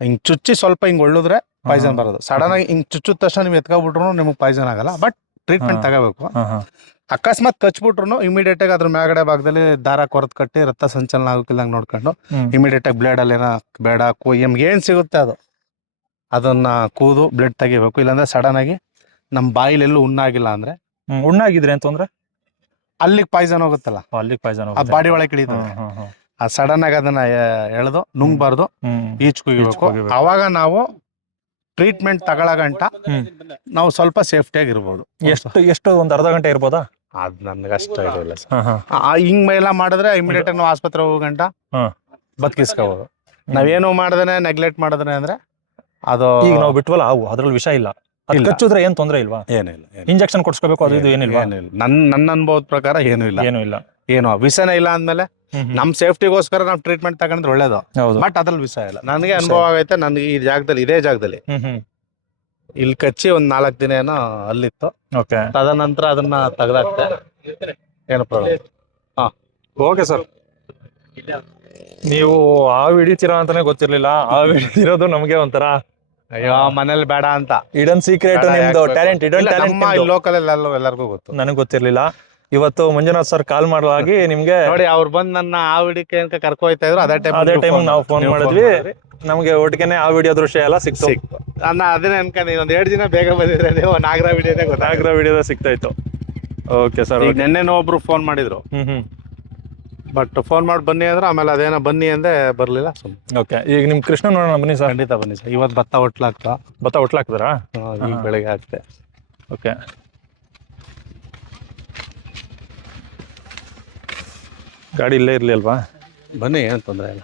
ಹಿಂಗ್ ಚುಚ್ಚಿ ಸ್ವಲ್ಪ ಹಿಂಗ್ ಒಳ್ಳಿದ್ರೆ ಪಾಯ್ಸನ್ ಬರೋದು. ಸಡನ್ ಆಗಿ ಹಿಂಗ್ ಚುಚ್ಚಿದ ತಕ್ಷಣ ನೀವು ಎತ್ಕೊಬಿಟ್ರು ನಿಮ್ಗೆ ಪಾಯ್ಸನ್ ಆಗಲ್ಲ. ಬಟ್ ಟ್ರೀಟ್ಮೆಂಟ್ ತಗೋಬೇಕು. ಅಕಸ್ಮಾತ್ ಕಚ್ಬಿಟ್ರು ಇಮಿಡಿಯೇಟ್ ಆಗಿ ಅದ್ರ ಮೇಲ್ಗಡೆ ಭಾಗದಲ್ಲಿ ದಾರ ಕೊರತ್ ಕಟ್ಟಿ ರಕ್ತ ಸಂಚಲನ ಆಗೋಕಿಲ್ಲಂಗ್ ನೋಡ್ಕೊಂಡು ಇಮಿಡಿಯೇಟ್ ಆಗಿ ಬ್ಲೇಡ್ ಅಲ್ಲಿ ಏನೋ ಬೇಡ ನಿಮ್ಗೆ ಏನ್ ಸಿಗುತ್ತೆ ಅದನ್ನ ಕೂದು ಬ್ಲಡ್ ತೆಗಿಬೇಕು. ಇಲ್ಲಾಂದ್ರೆ ಸಡನ್ ಆಗಿ ನಮ್ ಬಾಯಿಲಿ ಎಲ್ಲೂ ಉಣ್ಣಾಗಿಲ್ಲ ಅಂದ್ರೆ, ಉಣ್ಣಾಗಿದ್ರೆ ಅಂತಂದ್ರೆ ಅಲ್ಲಿಗೆ ಪಾಯ್ಸನ್ ಹೋಗುತ್ತಲ್ಲ, ಆ ಬಾಡಿ ಒಳಗೆ ಇಳಿತದೆ. ಆ ಸಡನ್ ಆಗಿ ಅದನ್ನ ಎಳೆದು ನುಂಗ್ಬಾರ್ದು, ಈಚ್ ಕುಗಿಬೇಕು. ಅವಾಗ ನಾವು ಟ್ರೀಟ್ಮೆಂಟ್ ತಗೊಳ್ಳೋ ಗಂಟ ನಾವು ಸ್ವಲ್ಪ ಸೇಫ್ಟಿಯಾಗಿ ಇರ್ಬೋದು. ಎಷ್ಟು ಒಂದ್ ಅರ್ಧ ಗಂಟೆ ಇರ್ಬೋದಾ? ಅದ್ ನನ್ಗೆ ಅಷ್ಟ ಇರಲಿಲ್ಲ ಸರ್. ಹಿಂಗ್ ಎಲ್ಲ ಮಾಡಿದ್ರೆ ಇಮಿಡಿಯೇಟ್ ಆಗಿ ನಾವು ಆಸ್ಪತ್ರೆ ಹೋಗೋ ಗಂಟ ಬದುಕಿಸ್ಕೋಬಹುದು. ನಾವೇನು ಮಾಡ್ದೇನೆ ನೆಗ್ಲೆಕ್ಟ್ ಮಾಡಿದ್ರೆ ಅಂದ್ರೆ ಅದು ಈಗ ನಾವು ಬಿಟ್ವಲ್ಲ ಹಾವು, ಅದ್ರಲ್ಲಿ ವಿಷ ಇಲ್ಲ, ಕಚ್ಚಿದ್ರೆ ಏನ್ ತೊಂದ್ರೆ ಇಲ್ವಾ? ಏನಿಲ್ಲ. ಇಂಜೆಕ್ಷನ್ ಕೊಡ್ಸ್ಕೋಬೇಕು, ಅದು ಇದು ಏನಿಲ್ವಾ? ನನ್ನ ಅನುಭವದ ಪ್ರಕಾರ ಏನೂ ಇಲ್ಲ. ಏನು ವಿಷನೇ ಇಲ್ಲ ಅಂದ್ಮೇಲೆ ನಮ್ ಸೇಫ್ಟಿಗೋಸ್ಕರ ನಾವು ಟ್ರೀಟ್ಮೆಂಟ್ ತಗೊಂಡ್ರೆ ಒಳ್ಳೇದು. ಬಟ್ ಅದ್ರಲ್ಲಿ ವಿಷ ಇಲ್ಲ. ನನಗೆ ಅನುಭವ ಆಗೈತೆ. ನನ್ಗೆ ಈ ಜಾಗದಲ್ಲಿ, ಇದೇ ಜಾಗದಲ್ಲಿ ಇಲ್ಲಿ ಕಚ್ಚಿ ಒಂದ್ 4 ದಿನ ಏನೋ ಅಲ್ಲಿತ್ತು. ತದನಂತರ ಅದನ್ನ ತೆಗ್ದಾಕ್ತೆ, ಏನು ಪ್ರಾಬ್ಲಮ್. ಓಕೆ ಸರ್, ನೀವು ಹಾವು ಹಿಡಿತೀರಾ ಅಂತಾನೆ ಗೊತ್ತಿರ್ಲಿಲ್ಲ. ಹಾವು ಹಿಡಿತಿರೋದು ನಮ್ಗೆ ಒಂಥರ ಅಯ್ಯೋ ಮನೇಲಿ ಬೇಡ ಅಂತ ಇಡನ್ ಸೀಕ್ರೆಟ್, ನಿಮ್ದು ಟ್ಯಾಲೆಂಟ್, ಲೋಕಲ್ ಎಲ್ಲರಿಗೂ ಗೊತ್ತು, ನನಗೆ ಗೊತ್ತಿರ್ಲಿಲ್ಲ. ಇವತ್ತು ಮಂಜುನಾಥ್ ಸರ್ ಕಾಲ್ ಮಾಡಲಾಗಿ ನಿಮ್ಗೆ ನೋಡಿ, ಅವ್ರು ಬಂದ್ ನನ್ನ ಆ ವಿಡಿಯೋಕ್ಕೆ ಅಂತ ಕರ್ಕೊ ಹೋಯ್ತಾ ಇದ್ರು. ಅದೇ ಟೈಮ್ ನಾವು ಫೋನ್ ಮಾಡಿದ್ವಿ. ನಮ್ಗೆ ಒಟ್ಟಿಗೆನೆ ಆ ವಿಡಿಯೋ ದೃಶ್ಯ ಎಲ್ಲ ಸಿಕ್ತು. ಅದನ್ನ ಅನ್ಕೊಂಡು ಒಂದ್ 2 ದಿನ ಬೇಗ ಬಂದಿದ್ರೆ ನೀವು ನಾಗರ ವಿಡಿಯೋದ ಸಿಗ್ತಾ ಇತ್ತು. Okay sir. ಈಗ ನೆನ್ನೆನೋ ಒಬ್ರು ಫೋನ್ ಮಾಡಿದ್ರು, ಬಟ್ ಫೋನ್ ಮಾಡಿ ಬನ್ನಿ ಅಂದ್ರೆ ಆಮೇಲೆ ಅದೇನೋ ಬನ್ನಿ ಅಂದೆ ಬರ್ಲಿಲ್ಲ. ಓಕೆ, ಈಗ ನಿಮ್ ಕೃಷ್ಣ ನೋಡೋಣ ಬನ್ನಿ ಸರ್. ಖಂಡಿತ ಬನ್ನಿ ಸರ್. ಇವತ್ತು ಭತ್ತ ಹೊಟ್ಲಾಕ್ತಾರಾ? ಈಗ ಬೆಳಗ್ಗೆ ಆಗ್ತೆ. ಓಕೆ, ಗಾಡಿ ಇಲ್ಲೇ ಇರ್ಲಿ ಅಲ್ವಾ? ಬನ್ನಿ, ಏನು ತೊಂದರೆ ಇಲ್ಲ.